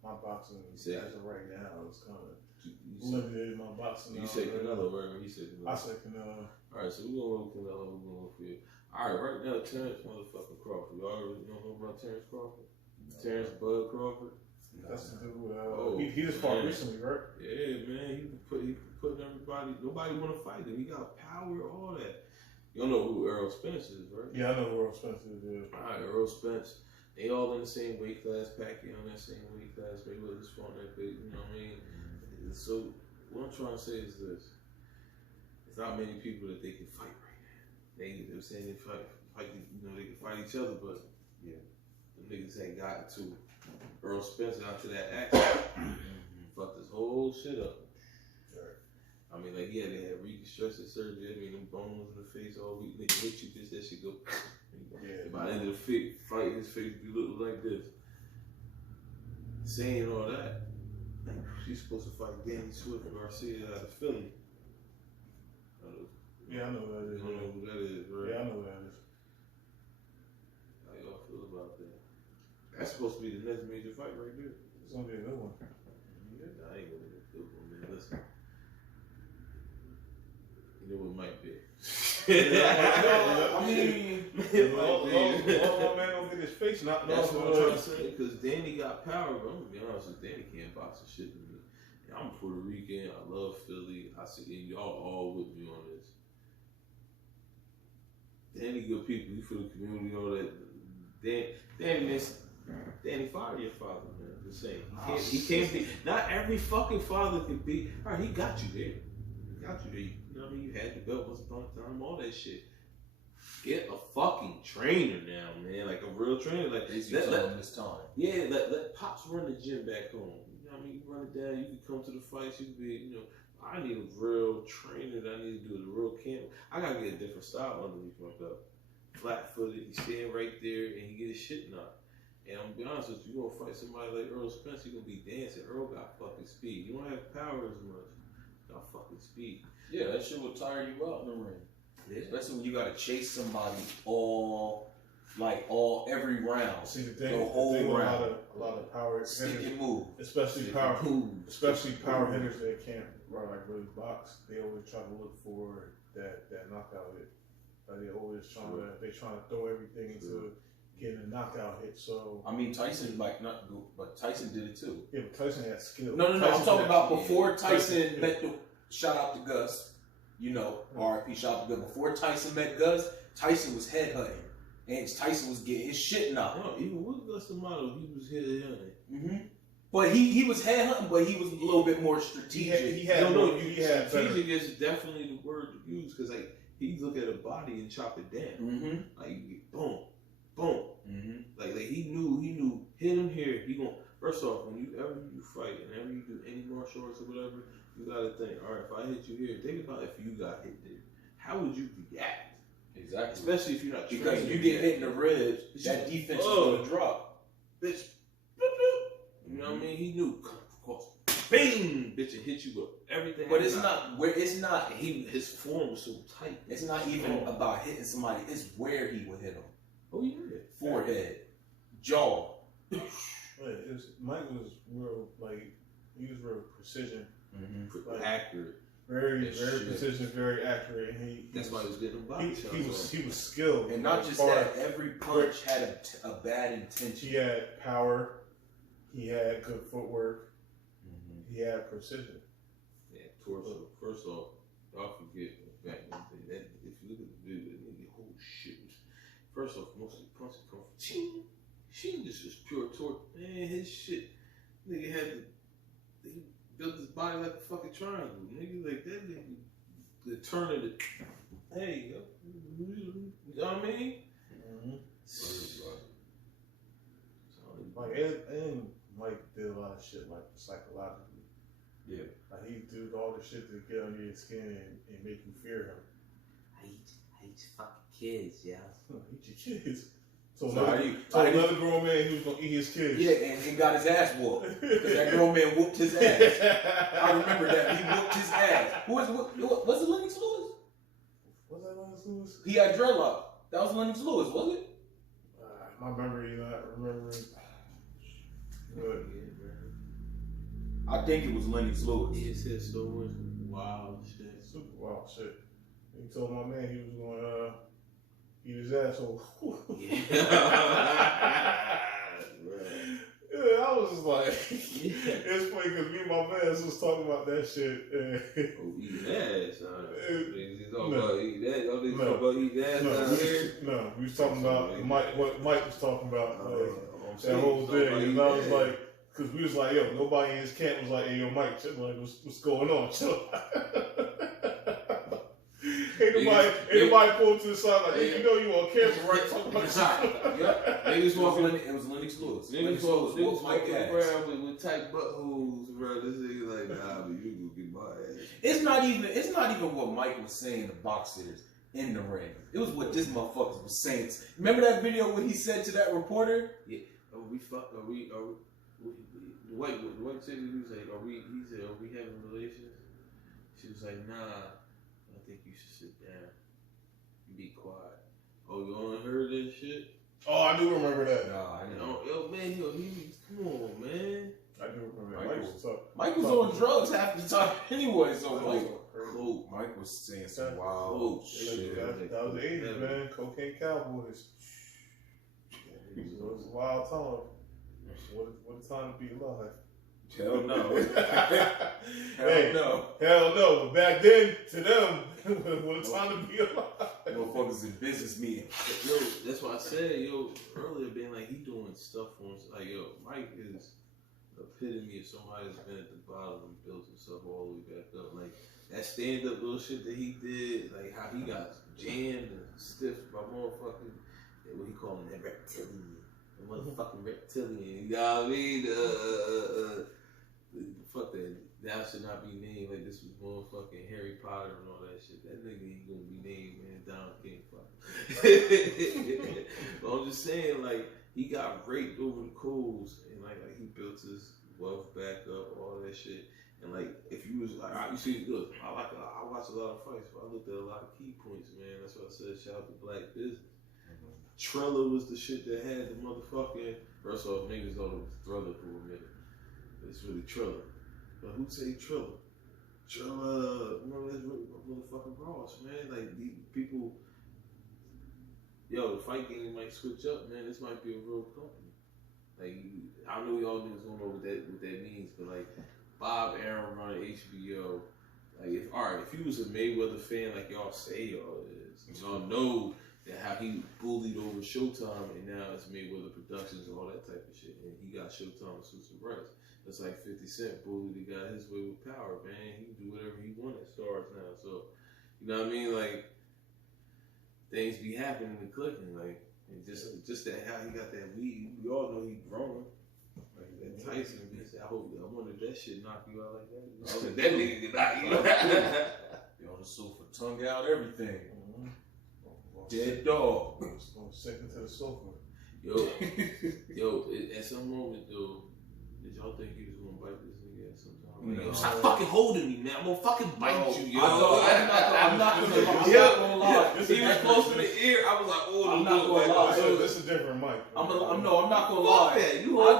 My boxing as of right now is kind of limited. My boxing. You said Canelo, right? He said Canelo. I said Canelo. All right, so we're gonna go Canelo. We're gonna go for you. All right, right now, Terrence motherfucking Crawford. You already know about Terrence Crawford? Terrence Bud Crawford. That's the dude. He just fought recently, right? Yeah, man. He putting everybody. Nobody want to fight him. He got power, all that. You don't know who Errol Spence is, right? Yeah, I know who Errol Spence is. Yeah. All right, Errol Spence. They all in the same weight class. Pacquiao in that same weight class. Mayweather's fought that big. You know what I mean? So what I'm trying to say is this: there's not many people that they can fight right now. They're saying they fight. You know, they can fight each other, but yeah, the niggas ain't gotten to Errol Spence after that action. Fucked this whole shit up. I mean, like, yeah, they had reconstructive surgery. I mean, them bones in the face all week. They hit you, bitch, that shit go. Yeah. By the end of the fight, his face be looking like this. Saying all that, like, she's supposed to fight Danny Swift and Garcia out of Philly. Yeah, I know who that is. You don't know who that is, right? Yeah, I know who that is. How y'all feel about that? That's supposed to be the next major fight right there. It's gonna be a good one. Yeah, I ain't gonna be a good one, man. Listen. You know what it might be. I mean, All my man don't get his face knocked off. That's what I'm trying to say, because Danny got power, but I'm gonna be honest with you, Danny can't box the shit with me. I'm Puerto Rican, I love Philly, I see and y'all all with me on this. Danny good people, you for the community, all that. Danny, fire your father, man. Just saying. He can't be, not every fucking father can be, alright, he got you there. He got you there. You know what I mean? You had the belt once upon a time, all that shit. Get a fucking trainer now, man. Like a real trainer. Like let this time. Yeah, let Pops run the gym back home. You know what I mean? You run it down, you can come to the fights, you can be, you know, I need a real trainer that I need to do the real camp. I gotta get a different style underneath my belt. Flat footed, he's staying right there and he get his shit knocked. And I'm gonna be honest with you, you're gonna fight somebody like Earl Spence, you're gonna be dancing. Earl got fucking speed. You don't have power as much. You got fucking speed. Yeah, that shit will tire you out in the ring. Yeah. Especially when you gotta chase somebody every round. See the thing round. A lot of power Stick hitters, and move. especially power hitters that can't really box. They always try to look for that knockout hit. They always trying to throw everything into getting a knockout hit. So I mean, Tyson but Tyson did it too. Yeah, but Tyson had skill. No. I'm talking about before Tyson met the. Shout out to Gus. You know, RIP, shout out to Gus. Before Tyson met Gus, Tyson was headhunting. And Tyson was getting his shit knocked. No, even with Gus D'Amato, he was headhunting. Mm-hmm. But he was headhunting, but he was a little bit more strategic. He had strategic is definitely the word to use, because like he look at a body and chop it down. Mm-hmm. Like boom, boom. Mm-hmm. Like he knew hit him here. He gonna first off, whenever you fight and whenever you do any martial arts or whatever, you gotta think, all right, if I hit you here, think about if you got hit there. How would you react? Exactly. Especially if you're not trained. Because you get hit in the ribs, that defense is gonna drop. Bitch. You know what I mean? He knew, of course. Bing! Bitch, and hit you with everything. But it's not. His form was so tight. It's not even about hitting somebody. It's where he would hit them. Oh yeah. Forehead, jaw. Mike was real, he was real precision. Mm-hmm. Accurate. Very precision, very accurate, and that's why he was getting a body shot. He was skilled, and not just that. Every punch had a bad intention. He had power. He had good footwork. Mm-hmm. He had precision. Yeah, torso. First off, y'all forget back in the day. If you look at the video, the whole shit was. First off, most of the punches come from ching. This was pure torque. Man, his shit, nigga he built his body like a fucking triangle. Nigga, like that nigga, the turn of the, hey, you know what I mean? Mm-hmm. And Mike did a lot of shit psychologically. Yeah. He did all the shit to get under your skin and make you fear him. I eat fucking kids, yeah. Eat your kids. So another grown man, he was gonna eat his kids. Yeah, and he got his ass whooped. Because that grown man whooped his ass. I remember that. He whooped his ass. Was it Lennox Lewis? Was that Lennox Lewis? He had dreadlock. That was Lennox Lewis, was it? My memory, not remembering. But I think it was Lennox Lewis. He said so much wild shit. Super wild shit. He told my man he was going to eat his asshole. Yeah, I was just like, it's funny because me and my man was talking about that shit. Eating ass, He's talking about eating ass. Y'all talking about eating ass No, we was talking about what Mike was talking about. That whole thing. And I was like, because we was like, yo, nobody in his camp was like, hey, yo, Mike, what's going on? Chill. Ain't nobody pulled to the side like, hey, you know you on camera, right? Talking about shit. Yep. Niggas walking. It was Lennox Lewis. Niggas walking around with tight buttholes, bro. This nigga like, nah, but you gonna get my ass. It's not even what Mike was saying to boxers in the ring. It was what this motherfucker was saying. Remember that video when he said to that reporter? Yeah. The white chick, he was like, he said, are we having relations? She was like, nah, I think you should sit down. Be quiet. Oh, you only heard this shit? Oh, I do remember that. Nah, I know. Yo, man, come on, man. I do remember that. Mike was on drugs half the time anyway, so Close coke. Mike was saying some wild shit. That was the 80s, man. Cocaine Cowboys. It was a wild time. What a time to be alive. Hell no. Hell no. But back then, to them, what a time to be alive. Motherfuckers in business meeting. Yo, that's why I said, earlier, being like, he doing stuff for us. Like, Mike is the epitome of somebody that's been at the bottom and built himself all the way back up. Like, that stand-up little shit that he did, like, how he got jammed and stiffed by motherfucking, what he call him, that reptilian. The motherfucking reptilian. You know what I mean? Fuck that. Thou should not be named like this was motherfucking Harry Potter and all that shit. That nigga ain't gonna be named, man. Don King, fuck. But I'm just saying, like, he got raped over the coals and like he built his wealth back up, all that shit. And like, if you was like, you see, look, I watch a lot of fights, but I looked at a lot of key points, man. That's why I said shout out to Black Business. Trella was the shit that had the motherfucking. First off, niggas thought it was Thriller for a minute. It's really Trilla. But who say Trilla? Trilla, that's really motherfucking Ross, man. Like, these people, the fight game might switch up, man. This might be a real company. Like, I know y'all niggas don't know what that means, but like, Bob Arum running HBO. Like, if you was a Mayweather fan, like y'all say y'all is, y'all know that how he bullied over Showtime, and now it's Mayweather Productions and all that type of shit, and he got Showtime and Suits and Rights. That's like 50 Cent bullied the guy his way with power, man. He can do whatever he wanted, stars now. So, you know what I mean? Like, things be happening and clicking, like, and just that how he got that weed. We all know he grown. Like that Tyson bitch. I wonder if that shit knock you out like that. That nigga can knock you out. You on the sofa, tongue out, everything. Dead dog. Second to the sofa. At some moment though, did y'all think he was gonna bite this nigga at some time? Like, No. Stop fucking holding me, man. I'm gonna fucking bite you, yo. I'm not gonna lie. He was close to the ear. I was like, I'm not gonna lie. This is different, Mike. I'm not gonna lie. I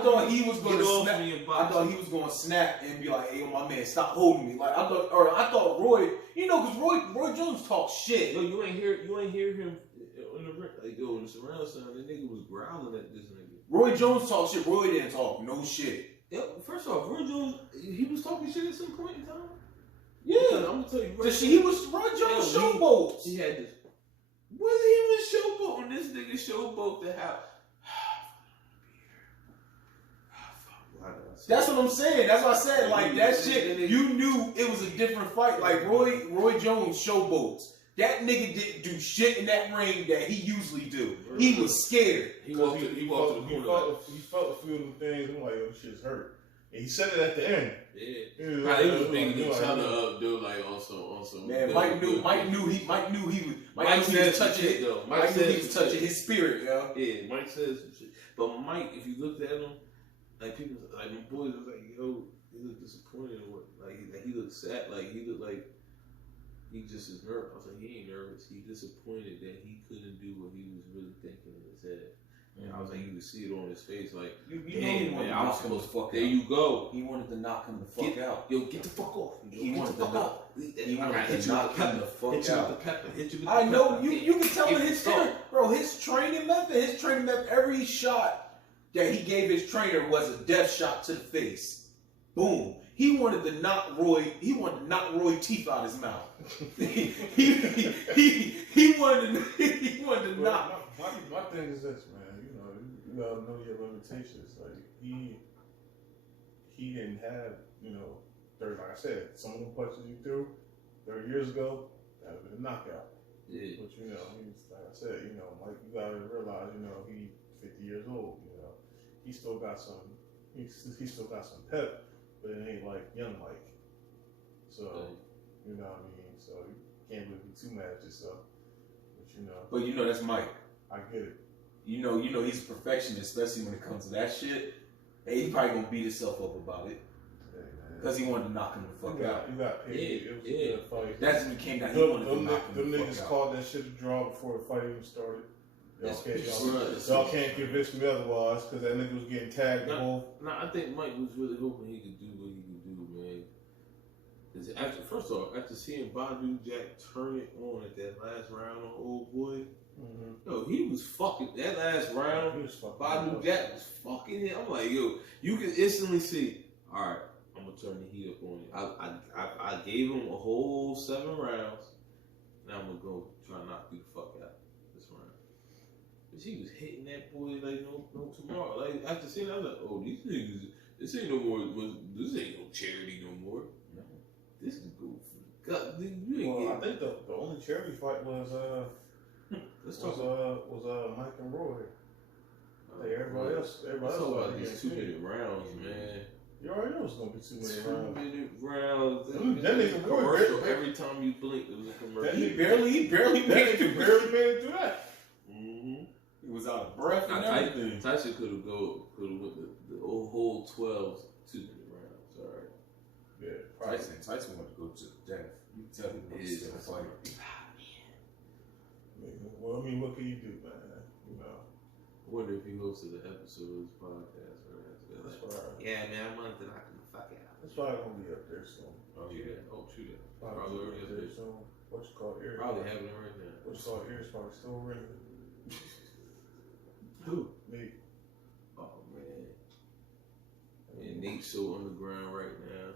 thought he was gonna snap. I thought he was gonna snap and be like, "Hey, my man, stop holding me." Like I thought Roy, because Roy Jones talks shit. Yo, you ain't hear him in the surround sound. That nigga was growling at this nigga. Roy Jones talk shit. Roy didn't talk no shit. Yo, first off, Roy Jones, he was talking shit at some point in time. Yeah, I'm gonna tell you. Roy Jones showboats. He had this. Whether he was showboating, this nigga showboat to have. That's what I'm saying. That's what I said. Like that shit, you knew it was a different fight. Like Roy Jones showboats. That nigga didn't do shit in that ring that he usually do. He was scared. He walked to the corner. He felt a few of the things. I'm like, oh, shit's hurt. And he said it at the end. Yeah. How they was bringing each other up, dude. Like also. Man, Mike knew he was touching it though. Mike knew he was touching his spirit, yo. Yeah, Mike says some shit. But Mike, if you looked at him, like people, like my boys was like, yo, he looked disappointed or what? Like he looked sad. Like he looked like. He just is nervous. I was like, he ain't nervous. He disappointed that he couldn't do what he was really thinking in his head. And I was like, you could see it on his face. Like, you know he wanted to knock him the fuck out. There you go. He wanted to knock him the fuck out. Yo, get the fuck off. He wanted to knock him the fuck Hit you out. with the pepper. Hit you with the I know. pepper. You can tell his training method, every shot that he gave his trainer was a death shot to the face. Boom. He wanted to knock Roy teeth out his mouth. he wanted to knock. My thing is this, man. You gotta know your limitations. Like he didn't have, 30. Like I said, some of the punches he threw 30 years ago, that would have been a knockout. Yeah. But he's like I said, Mike, you gotta realize, he 50 years old. He still got some. He still got some pep. But it ain't like young Mike. So, you know what I mean? So, you can't really be too mad at yourself. But that's Mike. I get it. You know he's a perfectionist, especially when it comes to that shit. Hey, he probably gonna beat himself up about it. Because he wanted to knock him the fuck out. You got paid. It was a good fight. That's when he came down. He wanted to knock him the fuck out. Them niggas called that shit a draw before the fight even started. Y'all can't convince me otherwise because that nigga was getting tagged. I think Mike was really hoping he could do what he could do, man. First off, after seeing Badu Jack turn it on at that last round on Old Boy, yo, he was fucking that last round. Badu Jack was fucking him. I'm like, yo, you can instantly see. All right, I'm gonna turn the heat up on you. I gave him a whole 7 rounds. Now I'm gonna go try to knock you the fuck out this round. But she was hitting that boy like no tomorrow. Like after seeing, I was like, oh, these niggas, this ain't no more. This ain't no charity no more. No. This is go for God. I think the only charity fight was Mike and Roy. Hey, everybody else. Let's talk about these 2-minute rounds, man. You already know it's gonna be 2 minute rounds. 2-minute rounds. That nigga commercial. Every time you blink, it was a commercial. He barely made it through that. Mm-hmm. He was out of breath and everything. Tyson could have went the whole 12 2-minute rounds. All right. Yeah, Tyson wanted to go to death. You tell him he was still fighting. Well, I mean, what can you do, man? You know. I wonder if he hosted an episode of his podcast. That's right. Yeah, man, I wanted to knock him the fuck out. It's probably gonna be up there soon. Oh, yeah. Oh, shoot it. Probably already up there soon. What's called ear? Probably having it right now. What's called ears probably still ringing. Who? Me. Oh, man. And Nate's so underground right now.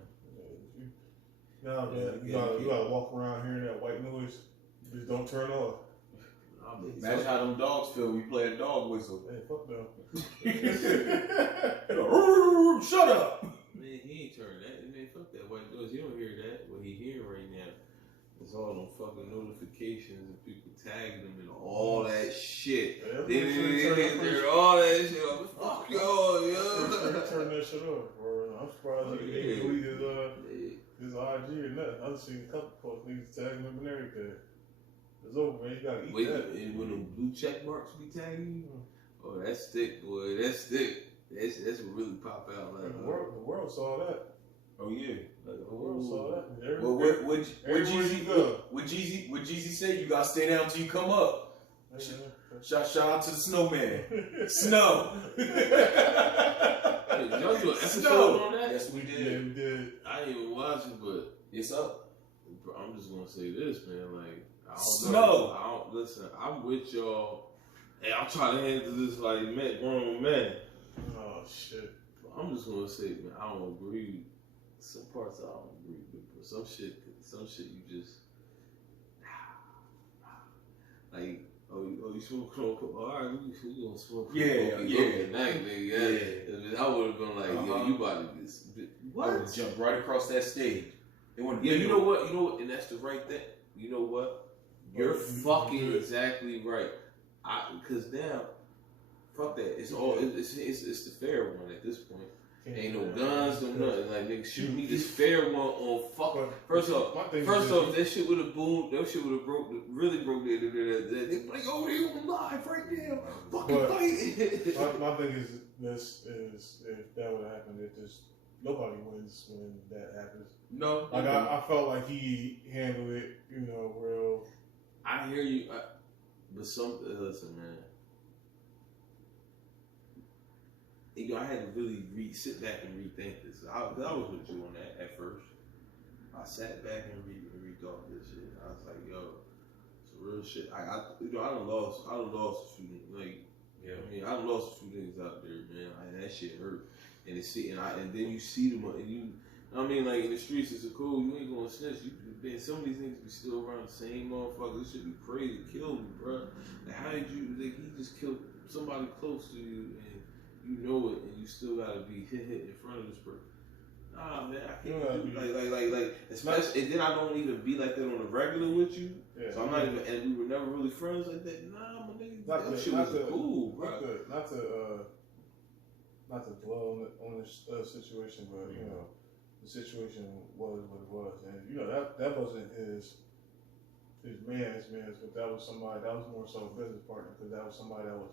No, man, you gotta walk around hearing that white noise. Just don't turn off. Imagine how them dogs feel. We play a dog whistle. Hey, fuck them. Shut up. Man, he ain't turning that. Man, fuck that white noise. You don't hear that. What he hearing right now is all them fucking notifications and people tagging him and all that shit. Yeah, they hear all that shit. Fuck y'all, yo. Turn that shit off, bro. I'm surprised he didn't delete his IG or nothing. I've seen a couple posts niggas tagging him and everything. It's over, man. You gotta eat that. And when them blue check marks be tagging you, oh, that's thick, boy. That's thick. That's what really pop out. Like the world saw that. Oh yeah, the world saw that. Well, what Jeezy say? You gotta stay down till you come up. Shout out to the snowman. Snow. Hey, y'all do an episode on that? Yes, we did. Yeah, we did. I didn't even watch it, but it's up. I'm just gonna say this, man. Like, I don't Snow. know. I don't listen. I'm with y'all. Hey, I'm trying to handle this like grown men. Oh shit. I'm just gonna say, man, I don't agree. Some parts I don't agree with, but some shit you just like. Oh, you smoke coke? All right, we gonna smoke coke. Yeah. Night, nigga. I would have been like, yo, you about to get what? I would jump right across that stage. Yeah, you know what, and that's the right thing. You know what? You're fucking exactly right. Because now, fuck that. It's all it's the fair one at this point. Ain't no guns, no nothing. Like, nigga, shoot me this fair one on fucking. First off, that shit would have boomed. That shit would have really broke their. They be like, oh, they on live right now. Fucking fight. My thing is this: if that would have happened, nobody wins when that happens. No, like I felt like he handled it, real. I hear you, but listen, man. I had to really sit back and rethink this. I was with you on that at first. I sat back and rethought this shit. I was like, yo, it's real shit. I done lost a few niggas. Like, yeah. I mean, I done lost a few niggas out there, man. That shit hurt. And then you see them, and you. I mean, like in the streets, it's cool. You ain't gonna snitch. Some of these niggas be still around the same motherfucker. This shit be crazy. Kill me, bro. Like, how did you? Like, he just killed somebody close to you, and you know it, and you still gotta be hit in front of this person. Nah, man, I can't do like especially, and then I don't even be like that on the regular with you. Yeah, so I'm not even, and we were never really friends like that. Nah, my nigga, that shit was cool, bro. Not to dwell on this situation, but the situation was what it was, and that wasn't his man's, but that was somebody that was more so a business partner, because that was somebody that was.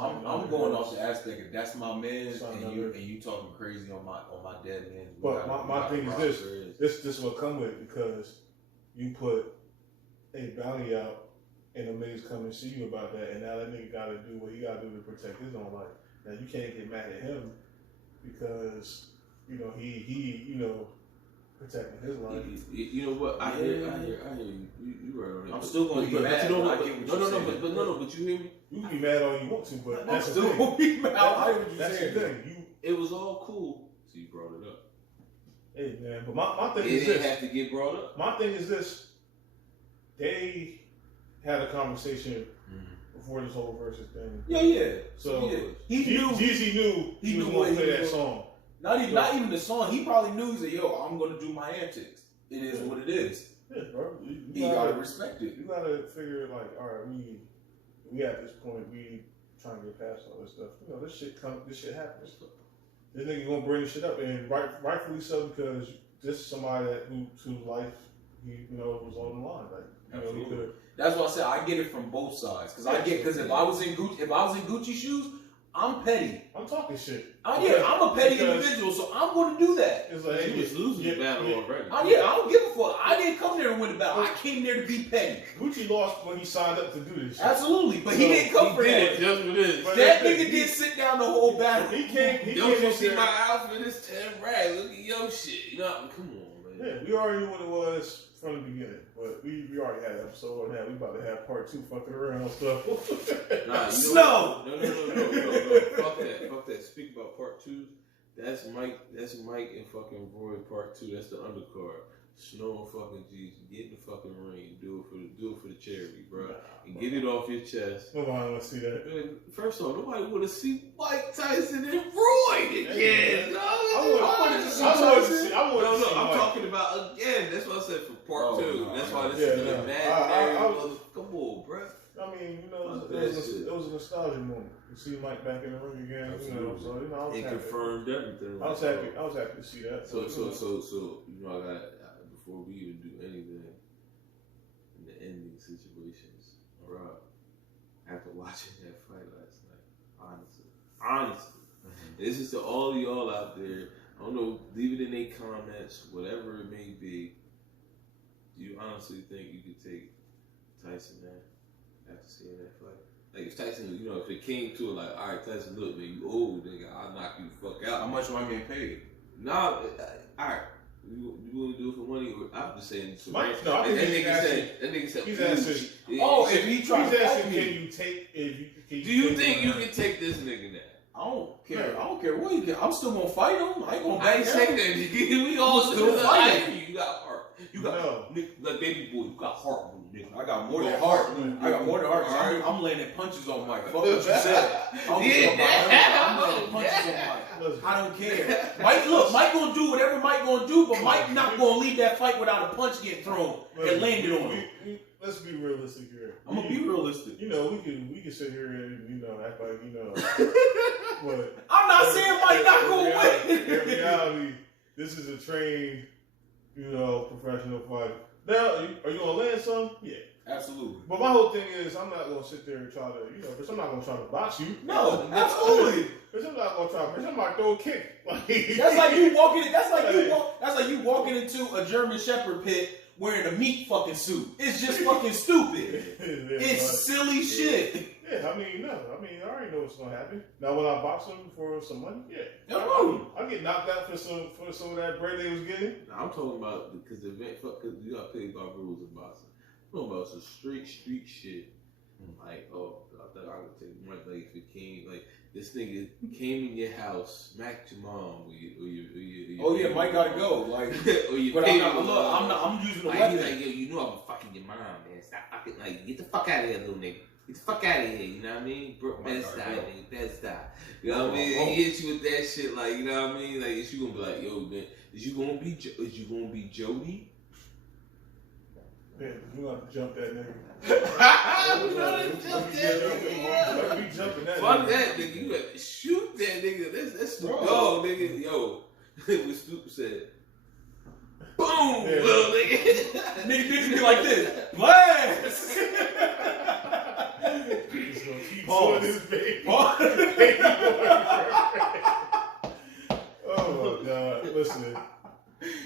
I'm going off the aspect of that's my man, and you talking crazy on my dead man. But my thing is this is what come with it, because you put a bounty out and the niggas come and see you about that, and now that nigga got to do what he got to do to protect his own life. Now you can't get mad at him because he protecting his life. You know what? I hear you. You right on it. I'm still going to be mad. No, but you hear me? You can be mad all you want to, but I'm that's still the thing. going to be mad. I hear what you're That's saying. the thing. It was all cool. So you brought it up. Hey man, but my thing It is didn't this. have to get brought up. My thing is this. They had a conversation before this whole versus thing. Yeah. So he knew. Jeezy knew he was going to play that song. Not even the song. He probably knew that, yo, I'm going to do my antics. It is what it is. Yeah, bro. You gotta respect it. You gotta figure like, all right, we at this point, we trying to get past all this stuff. You know, this shit happens. This nigga gonna bring this shit up, and rightfully so, because this is somebody whose life was on the line. Like, he could. That's what I said. I get it from both sides, because if I was in Gucci shoes, I'm petty. I'm talking shit. I'm a petty individual, so I'm going to do that. It's like he was losing the battle already. I don't give a fuck. I didn't come there to win the battle. I came there to be petty. Gucci lost when he signed up to do this shit. Absolutely, but he didn't come for that. Just for this. That nigga did sit down the whole battle. He came. Don't you see my outfit? It's 10 rag. Look at your shit. You know, come on, man. Yeah, we already knew what it was from the beginning, but we already had an episode on that. We about to have part 2 fucking around stuff. Nah, Snow. No. Fuck that. Speak about part 2. That's Mike and fucking Roy part 2. That's the undercard. Snow and fucking Jeezy. Get in the fucking ring. Do it for the charity, bro. And get it off your chest. Nobody wants to see that. First of all, nobody want to see Mike Tyson and Roy again. I want to see. I'm talking about again. That's what I said for part 2. That's why this is an imaginary. Come on, bro. I mean, it was a nostalgia moment. You see Mike back in the ring again. Absolutely. I was happy. Confirmed everything. I was happy to see that. So I got before we even do anything in the ending situations, Rob, after watching that fight last night, honestly, this is to all of y'all out there. I don't know, leave it in their comments, whatever it may be. Do you honestly think you could take Tyson down after seeing that fight? Like if Tyson, if it came to it, like, all right, Tyson, look, man, you old nigga, I'll knock you the fuck out. How much am I getting paid? Nah, all right. You want to do it for money? Or I'm just saying. So Mike, that nigga said. He's asking. If he tries to asking, can you take? Do you think you can take this nigga now? I don't care. I don't care what you get. I'm still gonna fight him. I ain't gonna I ain't saying that. We all still fighting. You got heart. You got like baby boy. You got heart, nigga. I got more than heart. Right. I'm landing punches on Mike. Fuck what you said. I'm landing punches on Mike. I don't care. Mike gonna do whatever Mike gonna do, but Mike not gonna leave that fight without a punch getting thrown and landed on him. Let's be realistic here. I'm gonna be realistic. We can sit here and act like but I'm not saying Mike not gonna win. In reality, this is a trained, professional fighter. Now, are you gonna land some? Yeah. Absolutely. But my whole thing is, I'm not gonna sit there and try to, because I'm not gonna try to box you. No, absolutely. Because I'm not gonna try. Because I'm not throw a kick. That's like you walking. That's like you walking into a German Shepherd pit wearing a meat fucking suit. It's just fucking stupid. It's silly shit. Yeah, I mean, I already know what's gonna happen. Now, will I box him for some money? Yeah. I'll get knocked out for some of that bread they was getting. I'm talking about because the event, because you got paid by rules of boxing. I'm talking about some street shit. Like, I thought I would take Mike, like, if it came, like, this nigga came in your house, smacked your mom, or your Mike gotta go. Like, but I'm using the weapon. He's like, yo, you know I'm fucking your mom, man. Stop fucking, like, get the fuck out of here, little nigga. Get the fuck out of here, you know what I mean? Best die, nigga, best die. You know what I mean? He hits you with that shit, like, you know what I mean? Like, is you gonna be like, yo, man, is you gonna be Jody? Yeah, you gonna have to jump that nigga. Fuck that nigga. You have to shoot that nigga. That's the dog, nigga. Yo, what Stoop said. Boom, little nigga. Nigga be like this. Blast. Oh my God! Listen.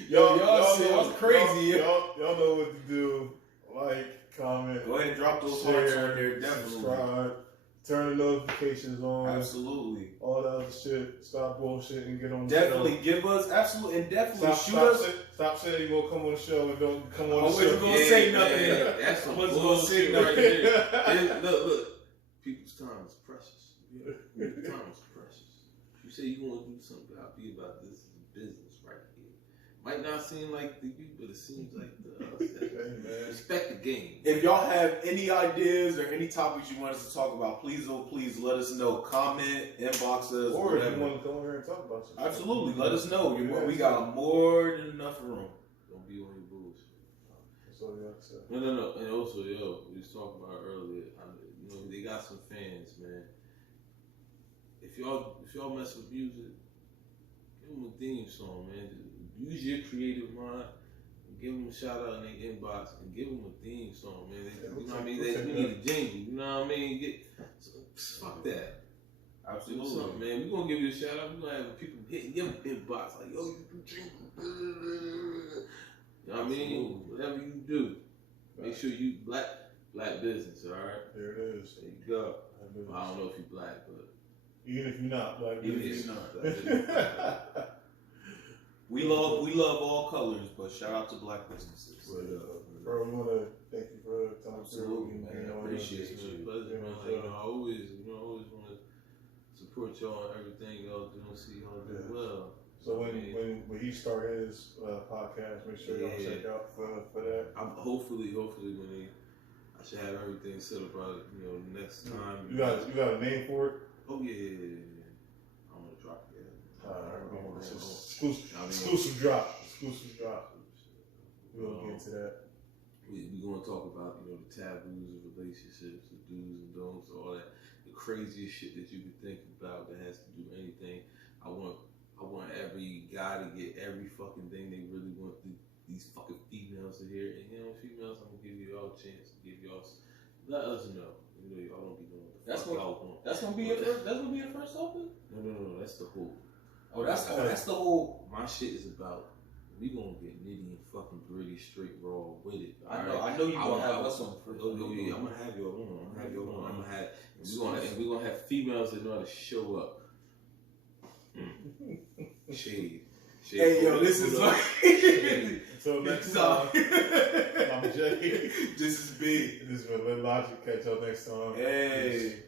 Y'all see, that's crazy. Y'all know what to do. Like, comment. Go ahead and drop those hearts on there. Definitely. Subscribe. Turn the notifications on. Absolutely. All that other shit. Stop bullshit and get on the definitely show. give us, absolutely, and definitely shoot stop us. Stop saying you're going to come on the show and don't come on the show. I wasn't going to say nothing. Man, that's some wasn't bullshit right there. Look. People's time is precious. People's time is precious. You say you want to do something, I'll be about this. Is business right here. Might not seem like the you, but it seems like the respect the game. If y'all have any ideas or any topics you want us to talk about, please let us know. Comment, inbox us, or whatever. if you want to come over here and talk about something. Absolutely, let us know. We got more than enough room. Don't be on your bullshit. That's all you have to say. No. And also, we was talking about earlier. They got some fans, man. If y'all mess with music, give them a theme song, man. Use your creative mind. Give them a shout out in their inbox and give them a theme song, man. You know what I mean? We need a jingle. You know what I mean? Fuck that. Absolutely, man. We're gonna give you a shout out. We're gonna have people hitting your inbox like, yo, you do jingle. You know what I mean? Whatever you do, make sure you black business. All right. There it is. There you go. I don't know if you're black, but even if you're not black, even if you're not. We love all colors, but shout out to black businesses. Bro, we want to thank you for coming Absolutely, through. man. I appreciate you. Pleasure, man. Like, I always want to support y'all and everything y'all do and see y'all do well. So when he start his podcast, make sure y'all check out for that. Hopefully when I should have everything set up right, next time. You got a name for it? Oh yeah. I'm gonna drop it. Exclusive drop. We'll get to that. We're gonna talk about the taboos of relationships, the do's and don'ts, all that, the craziest shit that you could think about that has to do anything. I want every guy to get every fucking thing they really want these fucking females to hear. And females, I'm gonna give you all a chance to let us know. Y'all don't be doing what the fuck y'all want. That's gonna be your first open? No. That's the whole. That's the whole. My shit is about. We gonna get nitty and fucking gritty, straight raw with it. I know you gonna have us on. Yeah, I'm gonna have your on. We're gonna have females that know how to show up. Shade. Hey yo, this is like. Until next time, I'm Jay. This is B. This is Logic. Catch y'all next time. Hey.